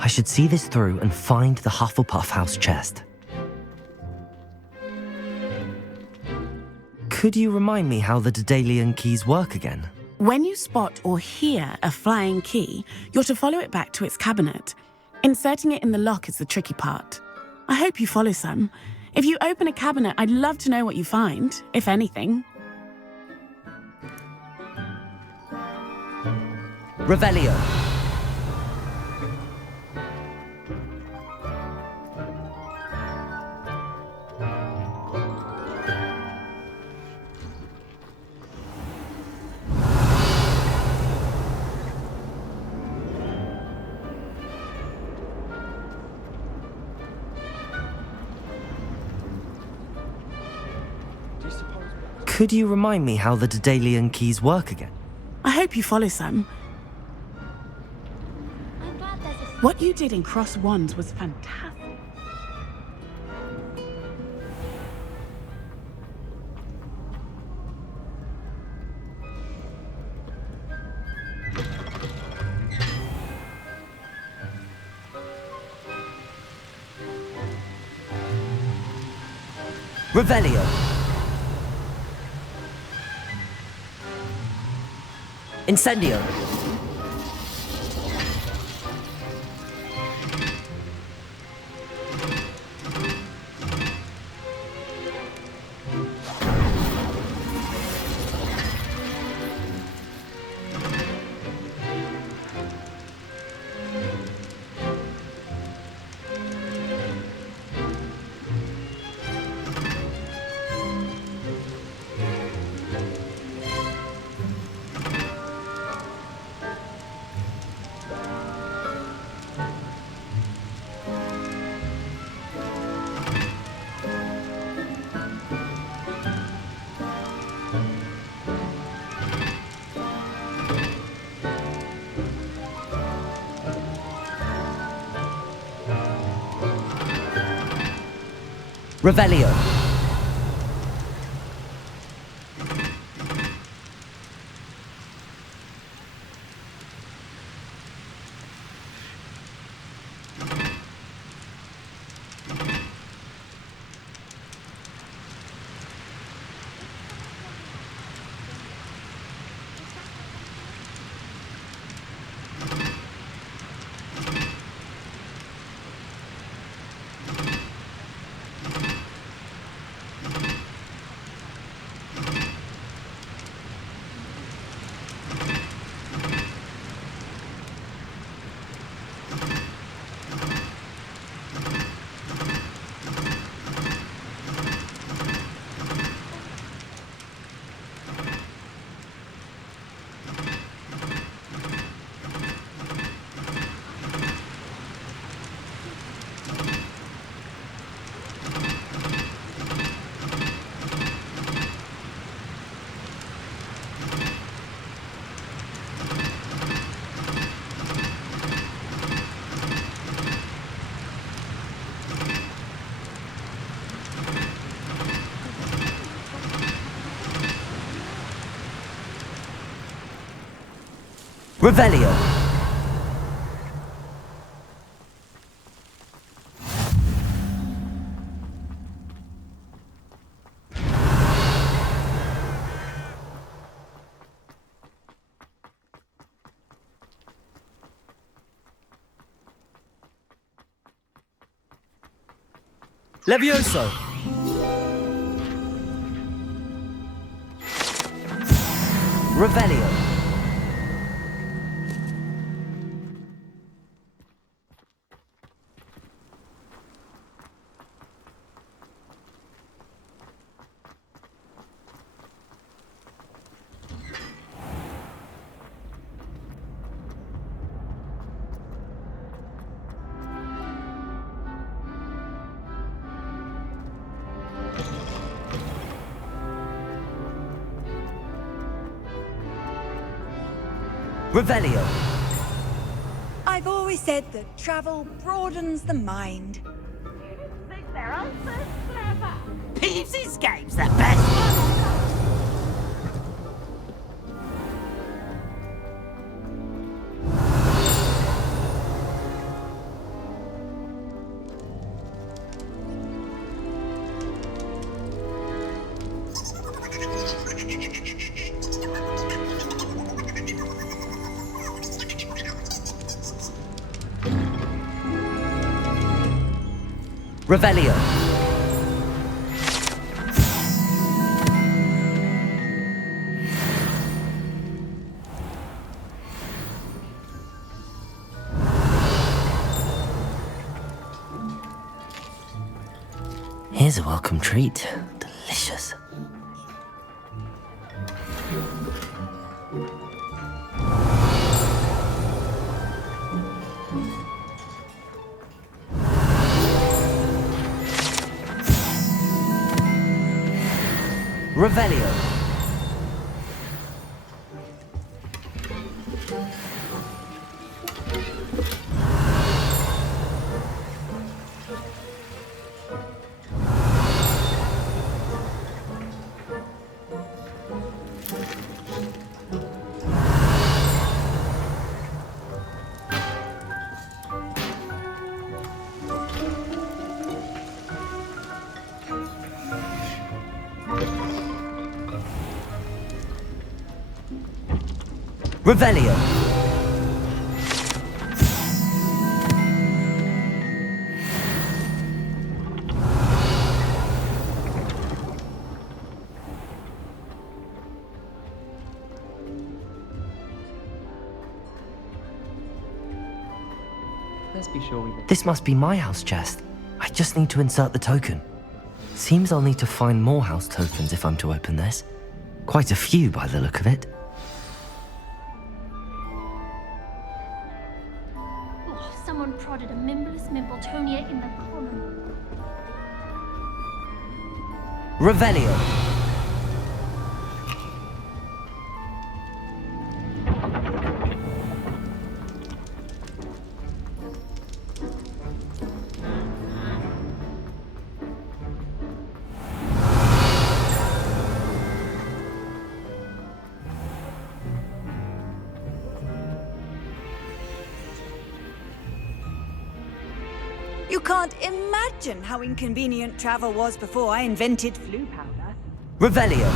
I should see this through and find the Hufflepuff house chest. Could you remind me how the Daedalian keys work again? When you spot or hear a flying key, you're to follow it back to its cabinet. Inserting it in the lock is the tricky part. I hope you follow some. If you open a cabinet, I'd love to know what you find, if anything. Revelio. Could you remind me how the Daedalian keys work again? I hope you follow some. I'm glad there's a... What you did in Cross Wands was fantastic. Revelio. Incendio. Revelio. Revelio. Levioso. Revelio. Revelio. I've always said that travel broadens the mind. They're all so clever. Peeves Escape's the best one. Revelio. Here's a welcome treat. Delicious. Revelio. Revelio. Let's be sure we... This must be my house chest. I just need to insert the token. Seems I'll need to find more house tokens if I'm to open this. Quite a few by the look of it. Oh, someone prodded a Mimbless Mimbletonia in the common. Revelio. You can't imagine how inconvenient travel was before I invented flu powder. Revelio.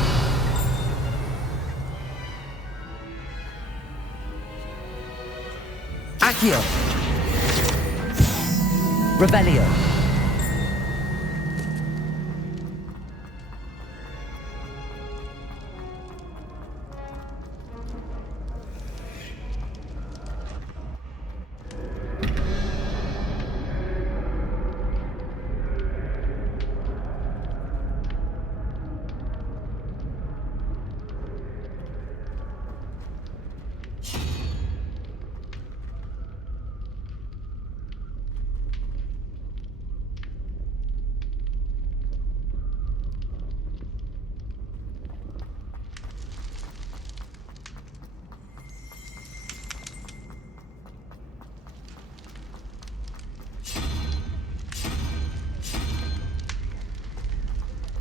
Accio. Revelio.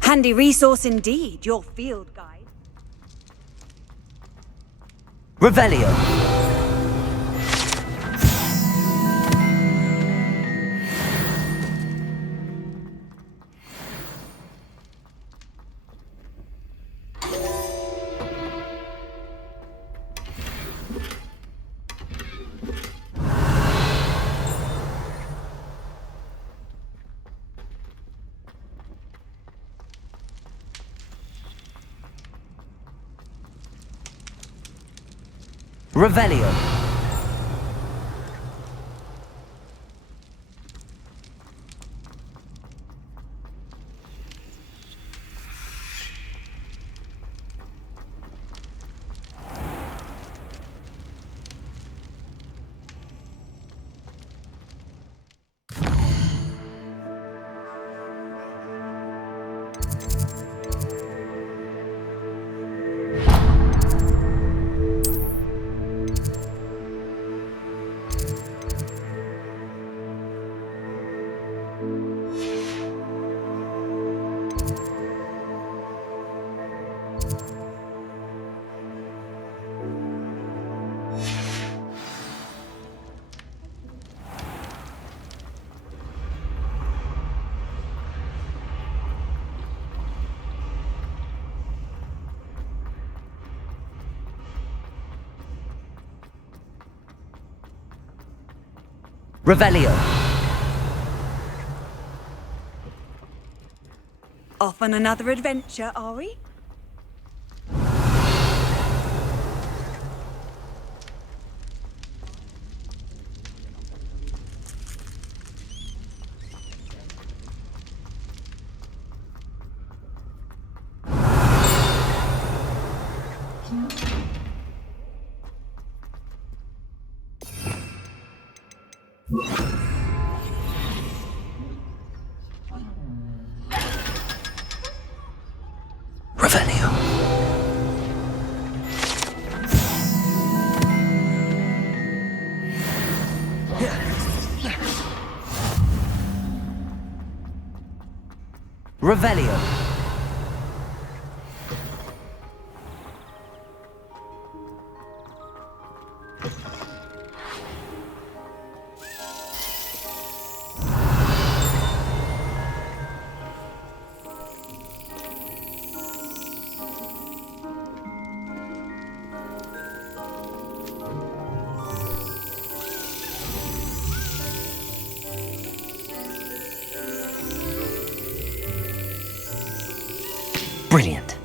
Handy resource indeed, your field guide. Revelio. Revelio. Revelio. Off on another adventure, are we? Revelio. Revelio. Brilliant.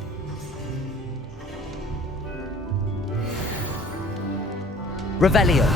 Revelio.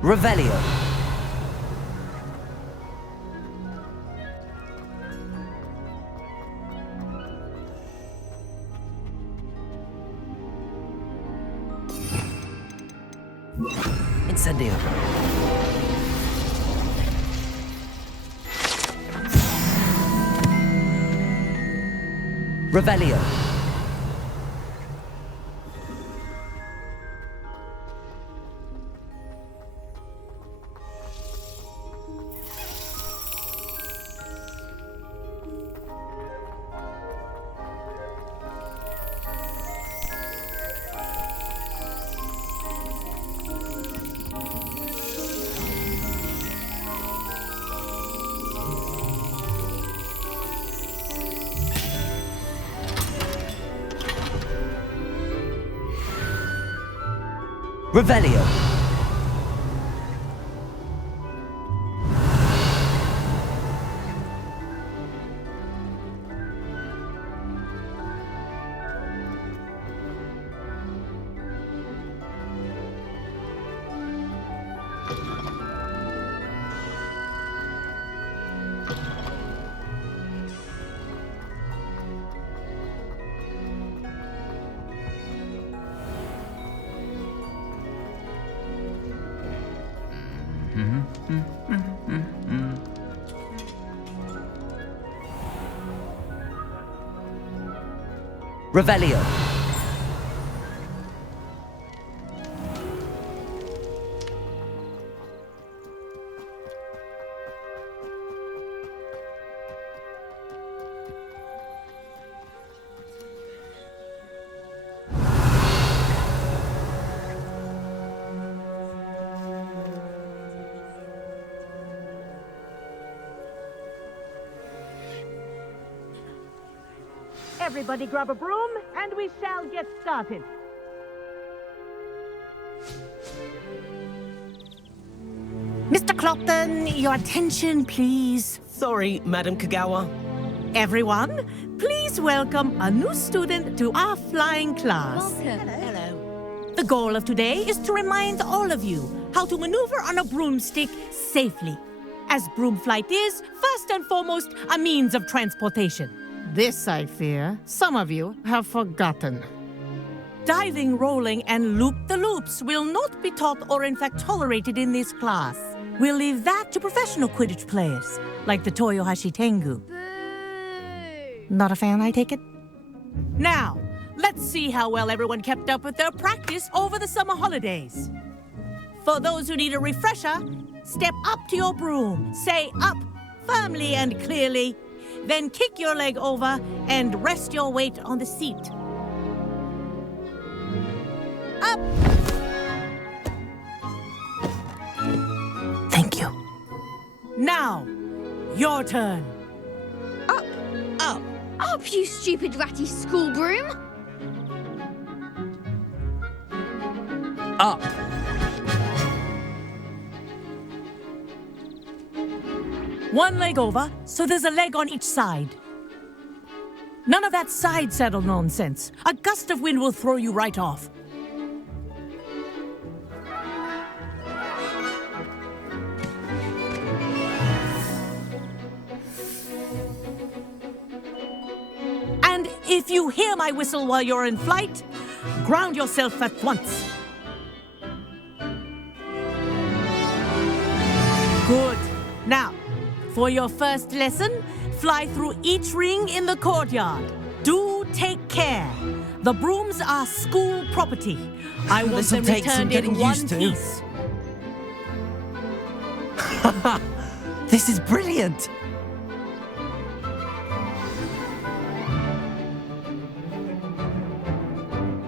Revelio. Incendio. Revelio. Revelio. Revelio. Everybody grab a broom, and we shall get started. Mr. Clopton, your attention, please. Sorry, Madam Kagawa. Everyone, please welcome a new student to our flying class. Welcome. Hello. The goal of today is to remind all of you how to maneuver on a broomstick safely, as broom flight is, first and foremost, a means of transportation. This, I fear, some of you have forgotten. Diving, rolling, and loop-the-loops will not be taught or in fact tolerated in this class. We'll leave that to professional Quidditch players, like the Toyohashi Tengu. Not a fan, I take it? Now, let's see how well everyone kept up with their practice over the summer holidays. For those who need a refresher, step up to your broom, say up firmly and clearly, then kick your leg over and rest your weight on the seat. Up! Thank you. Now, your turn. Up. Up. Up, you stupid ratty school broom. up. One leg over, so there's a leg on each side. None of that side saddle nonsense. A gust of wind will throw you right off. And if you hear my whistle while you're in flight, ground yourself at once. Good. Now, for your first lesson, fly through each ring in the courtyard. Do take care. The brooms are school property. I want This'll them take some returned in getting one used to. piece. This is brilliant.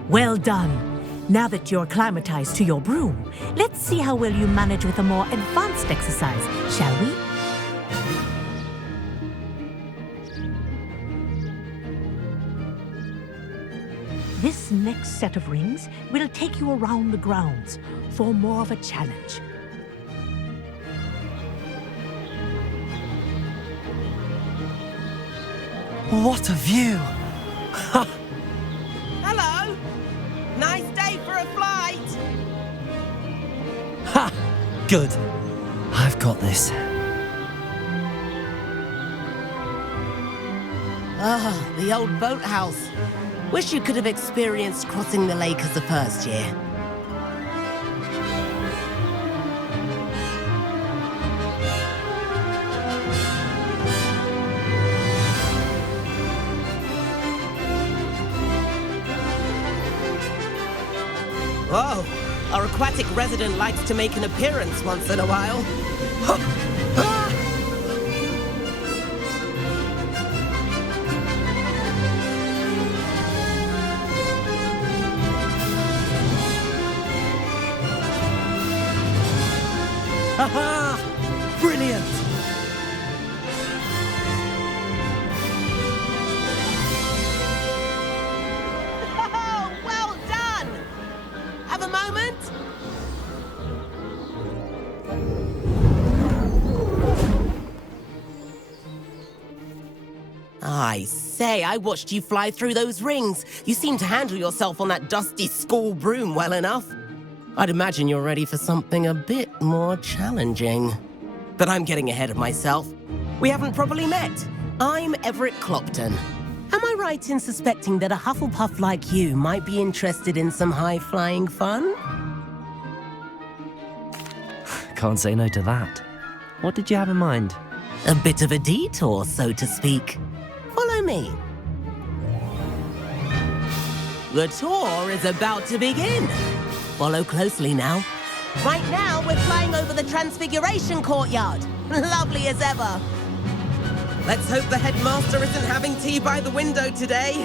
Well done. Now that you're acclimatized to your broom, let's see how well you manage with a more advanced exercise, shall we? This next set of rings will take you around the grounds for more of a challenge. What a view. Hello! Nice day for a flight! Ha! Good. I've got this. Ah, the old boathouse. Wish you could have experienced crossing the lake as a first year. Whoa, our aquatic resident likes to make an appearance once in a while. Haha! Brilliant! Oh, well done! Have a moment? I say, I watched you fly through those rings. You seem to handle yourself on that dusty school broom well enough. I'd imagine you're ready for something a bit more challenging. But I'm getting ahead of myself. We haven't properly met. I'm Everett Clopton. Am I right in suspecting that a Hufflepuff like you might be interested in some high-flying fun? Can't say no to that. What did you have in mind? A bit of a detour, so to speak. Follow me. The tour is about to begin. Follow closely now. Right now, we're flying over the Transfiguration Courtyard. Lovely as ever. Let's hope the headmaster isn't having tea by the window today.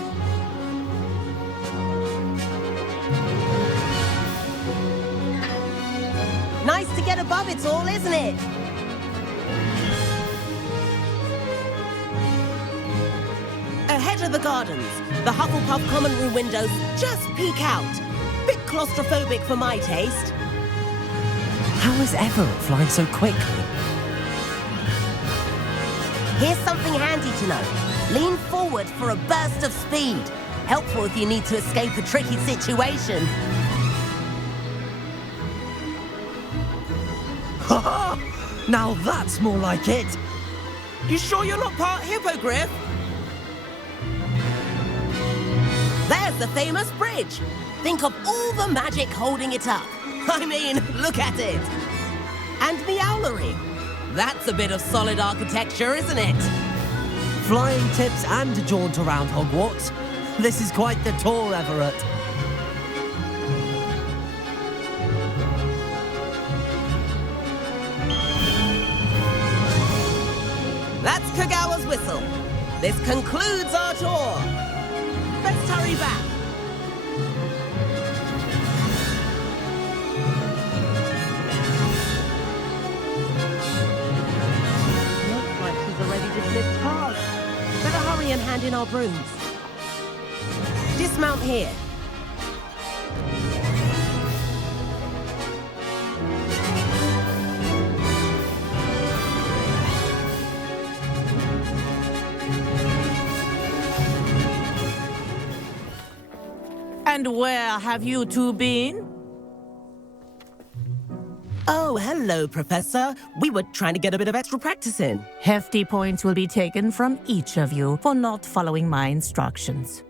Nice to get above it all, isn't it? Ahead of the gardens, the Hufflepuff common room windows just peek out. Bit claustrophobic for my taste. How is Everett flying so quickly? Here's something handy to know. Lean forward for a burst of speed. Helpful if you need to escape a tricky situation. Ha! Now that's more like it. You sure you're not part hippogriff? There's the famous bridge. Think of all the magic holding it up. I mean, look at it. And the owlery. That's a bit of solid architecture, isn't it? Flying tips and a jaunt around Hogwarts. This is quite the tour, Everett. That's Kagawa's whistle. This concludes our tour. Let's hurry back. Looks like she's already dismissed cars. Better hurry and hand in our brooms. Dismount here. And where have you two been? Oh, hello, Professor. We were trying to get a bit of extra practice in. Hefty points will be taken from each of you for not following my instructions.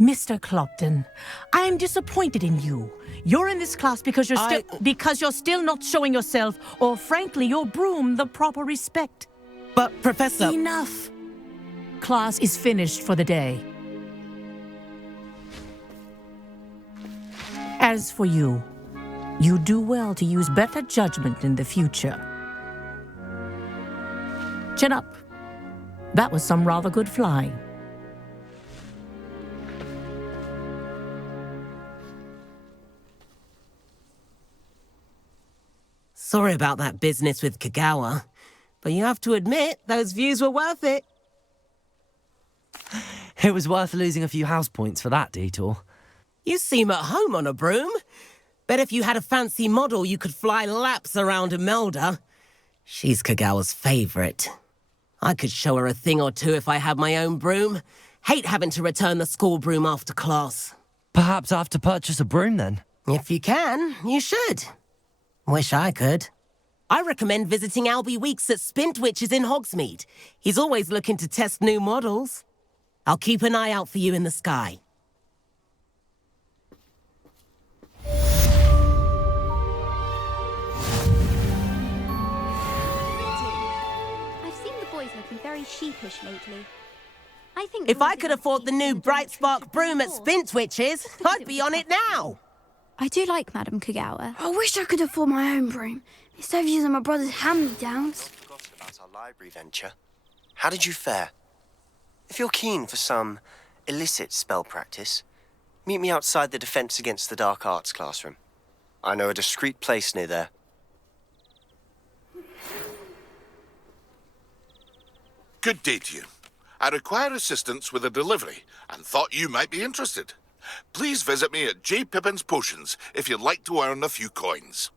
Mr. Clopton, I am disappointed in you. You're in this class because you're still not showing yourself, or frankly, your broom the proper respect. But, Professor... Enough! Class is finished for the day. As for you, you do well to use better judgment in the future. Chin up. That was some rather good flying. Sorry about that business with Kagawa, but you have to admit, those views were worth it. It was worth losing a few house points for that detour. You seem at home on a broom. Bet if you had a fancy model, you could fly laps around Imelda. She's Kagawa's favorite. I could show her a thing or two if I had my own broom. Hate having to return the school broom after class. Perhaps I have to purchase a broom then? If you can, you should. Wish I could. I recommend visiting Albie Weeks at Spintwitches in Hogsmeade. He's always looking to test new models. I'll keep an eye out for you in the sky. I've seen the boys looking very sheepish lately. I think if I could afford the new Bright Spark broom at Spintwitches, I'd be on it now. I do like Madame Kagawa. I wish I could afford my own broom. Instead of using my brother's hand-me-downs. I forgot about our library venture. How did you fare? If you're keen for some illicit spell practice, meet me outside the Defense Against the Dark Arts classroom. I know a discreet place near there. Good day to you. I require assistance with a delivery and thought you might be interested. Please visit me at J. Pippin's Potions if you'd like to earn a few coins.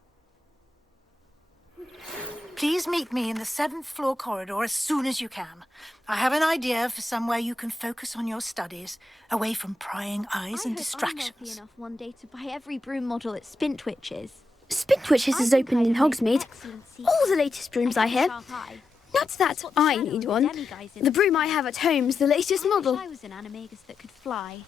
Please meet me in the 7th floor corridor as soon as you can. I have an idea for somewhere you can focus on your studies, away from prying eyes and distractions. I'm lucky enough one day to buy every broom model at Spintwitches. Spintwitches is opened in Hogsmeade. All the latest brooms, I hear. Not that I need one. The broom I have at home is the latest model. I was an animagus that could fly.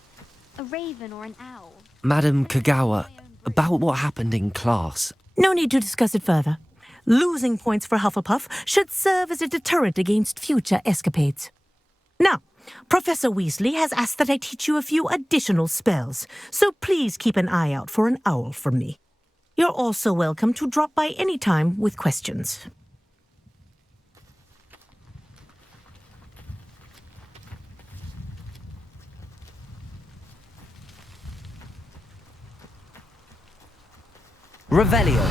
A raven or an owl. Madame Kagawa, about what happened in class. No need to discuss it further. Losing points for Hufflepuff should serve as a deterrent against future escapades. Now, Professor Weasley has asked that I teach you a few additional spells, so please keep an eye out for an owl from me. You're also welcome to drop by any time with questions. Revelio.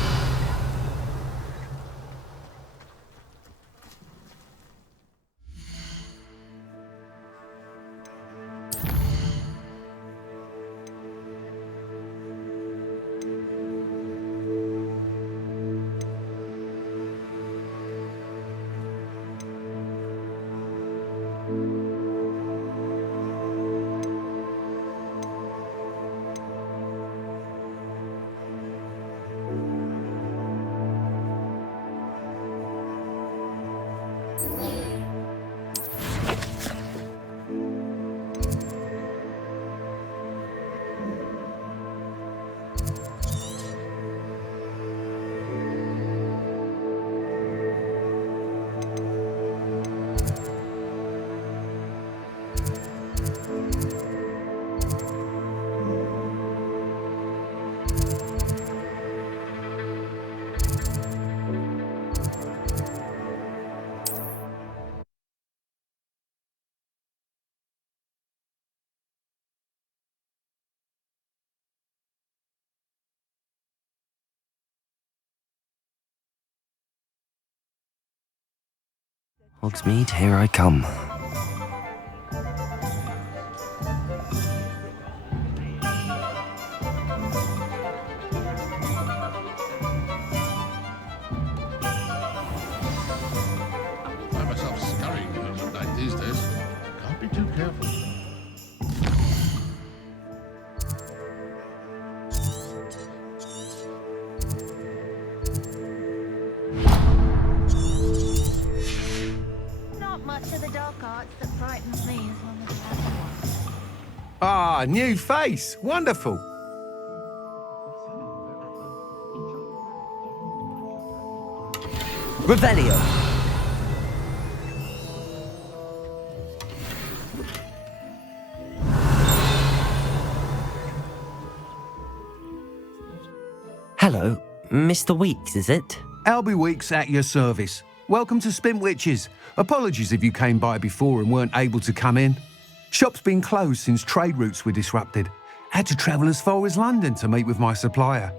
Hogsmeade, here I come. I find myself scurrying in the night these days. Can't be too careful. Ah, new face. Wonderful. Revelio. Hello, Mr. Weeks, is it? Albie Weeks at your service. Welcome to Spintwitches. Apologies if you came by before and weren't able to come in. Shop's been closed since trade routes were disrupted. Had to travel as far as London to meet with my supplier.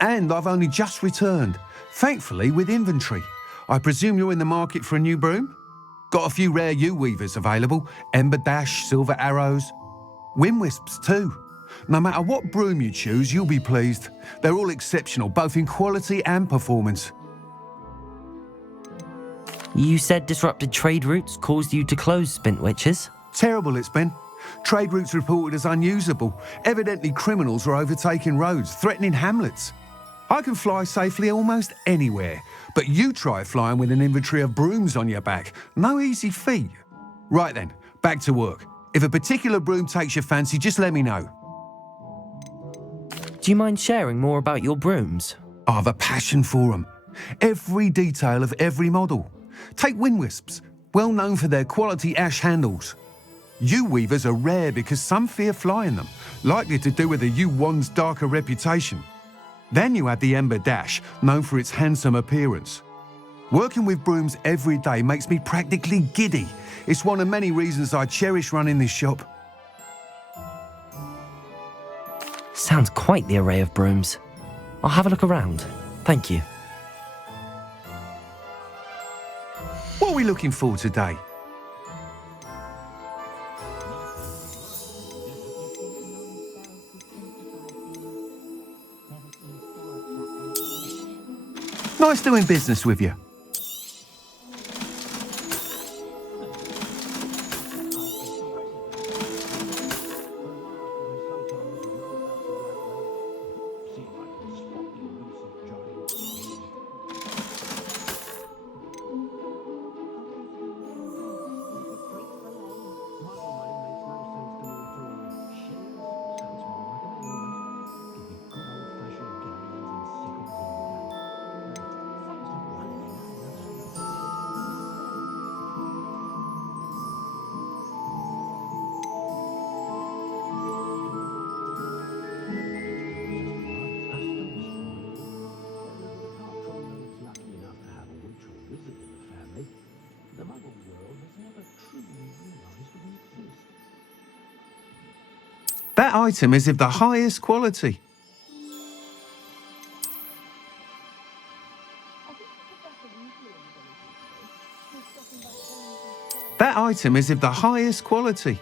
And I've only just returned, thankfully with inventory. I presume you're in the market for a new broom? Got a few rare U-weavers available, Ember Dash, Silver Arrows, Wind Wisps too. No matter what broom you choose, you'll be pleased. They're all exceptional, both in quality and performance. You said disrupted trade routes caused you to close Spintwitches? Terrible it's been. Trade routes reported as unusable. Evidently criminals are overtaking roads, threatening hamlets. I can fly safely almost anywhere, but you try flying with an inventory of brooms on your back. No easy feat. Right then, back to work. If a particular broom takes your fancy, just let me know. Do you mind sharing more about your brooms? I have a passion for them. Every detail of every model. Take Wind Wisps, well known for their quality ash handles. U-weavers are rare because some fear flying them, likely to do with the U-wand's darker reputation. Then you have the Ember Dash, known for its handsome appearance. Working with brooms every day makes me practically giddy. It's one of many reasons I cherish running this shop. Sounds quite the array of brooms. I'll have a look around. Thank you. What are we looking for today? Nice doing business with you. That item is of the highest quality. That item is of the highest quality.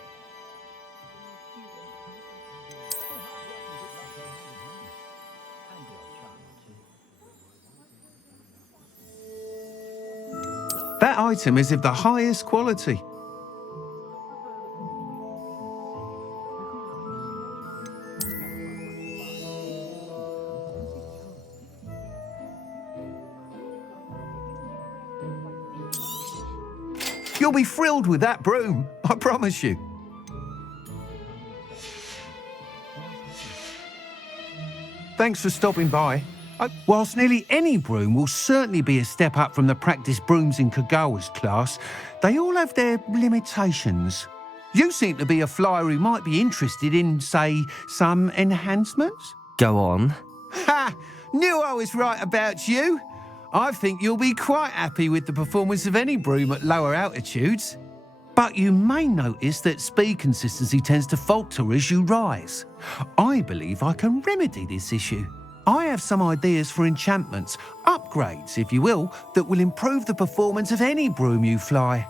That item is of the highest quality. You'll be thrilled with that broom, I promise you. Thanks for stopping by. Whilst nearly any broom will certainly be a step up from the practice brooms in Kagawa's class, they all have their limitations. You seem to be a flyer who might be interested in, say, some enhancements? Go on. Ha! Knew I was right about you. I think you'll be quite happy with the performance of any broom at lower altitudes. But you may notice that speed consistency tends to falter as you rise. I believe I can remedy this issue. I have some ideas for enchantments, upgrades, if you will, that will improve the performance of any broom you fly.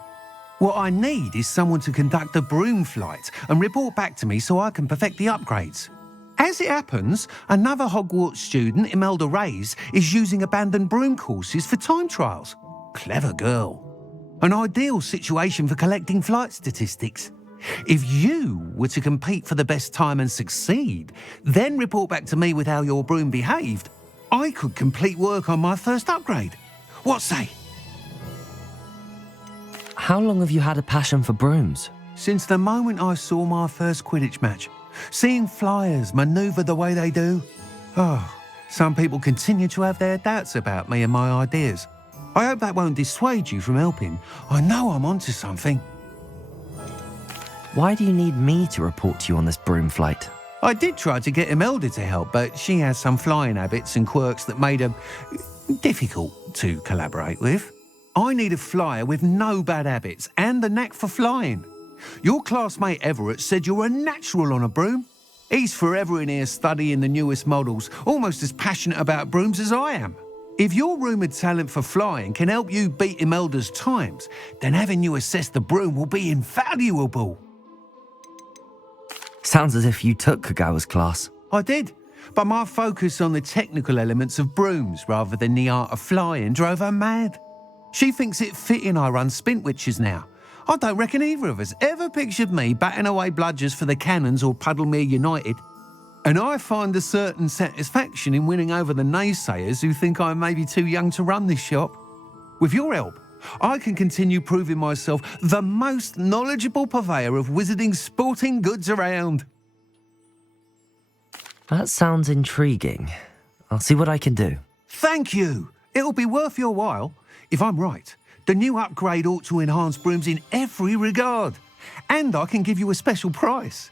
What I need is someone to conduct a broom flight and report back to me so I can perfect the upgrades. As it happens, another Hogwarts student, Imelda Reyes, is using abandoned broom courses for time trials. Clever girl. An ideal situation for collecting flight statistics. If you were to compete for the best time and succeed, then report back to me with how your broom behaved, I could complete work on my first upgrade. What say? How long have you had a passion for brooms? Since the moment I saw my first Quidditch match, seeing flyers manoeuvre the way they do. Oh, some people continue to have their doubts about me and my ideas. I hope that won't dissuade you from helping. I know I'm onto something. Why do you need me to report to you on this broom flight? I did try to get Imelda to help, but she has some flying habits and quirks that made her difficult to collaborate with. I need a flyer with no bad habits and the knack for flying. Your classmate Everett said you're a natural on a broom. He's forever in here studying the newest models, almost as passionate about brooms as I am. If your rumoured talent for flying can help you beat Imelda's times, then having you assess the broom will be invaluable. Sounds as if you took Kagawa's class. I did, but my focus on the technical elements of brooms rather than the art of flying drove her mad. She thinks it fitting I run Spintwitches now. I don't reckon either of us ever pictured me batting away bludgers for the Cannons or Puddlemere United. And I find a certain satisfaction in winning over the naysayers who think I may be too young to run this shop. With your help, I can continue proving myself the most knowledgeable purveyor of wizarding sporting goods around. That sounds intriguing. I'll see what I can do. Thank you. It'll be worth your while. If I'm right, the new upgrade ought to enhance brooms in every regard. And I can give you a special price.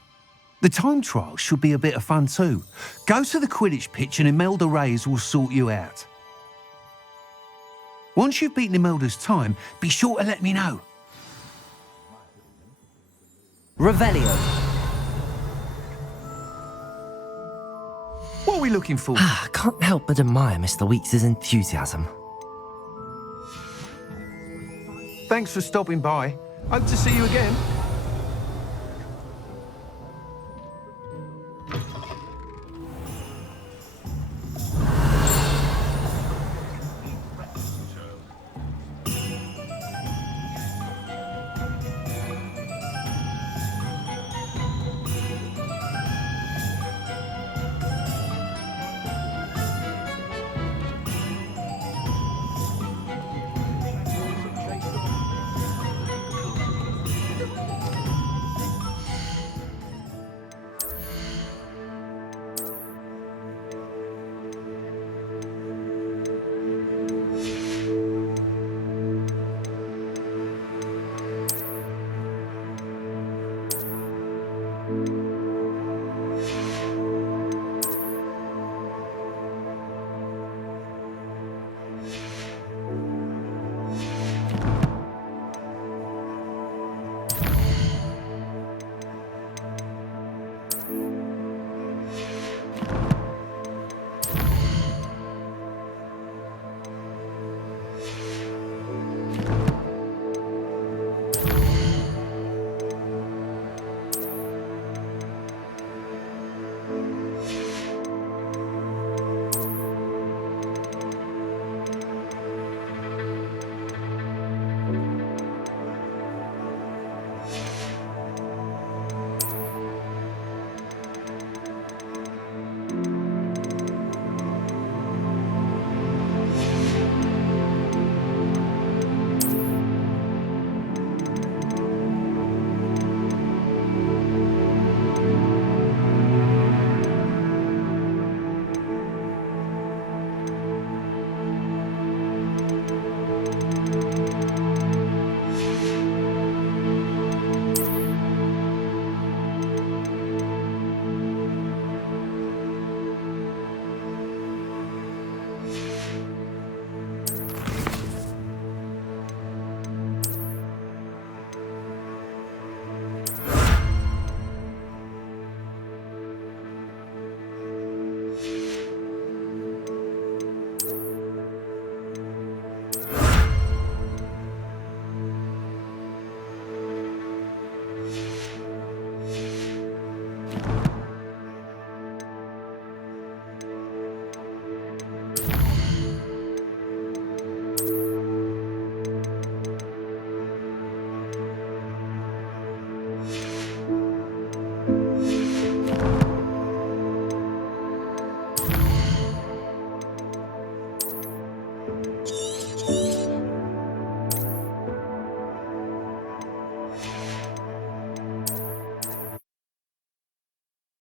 The time trial should be a bit of fun too. Go to the Quidditch pitch and Imelda Reyes will sort you out. Once you've beaten Imelda's time, be sure to let me know. Revelio. What are we looking for? I can't help but admire Mr. Weeks' enthusiasm. Thanks for stopping by. Hope to see you again.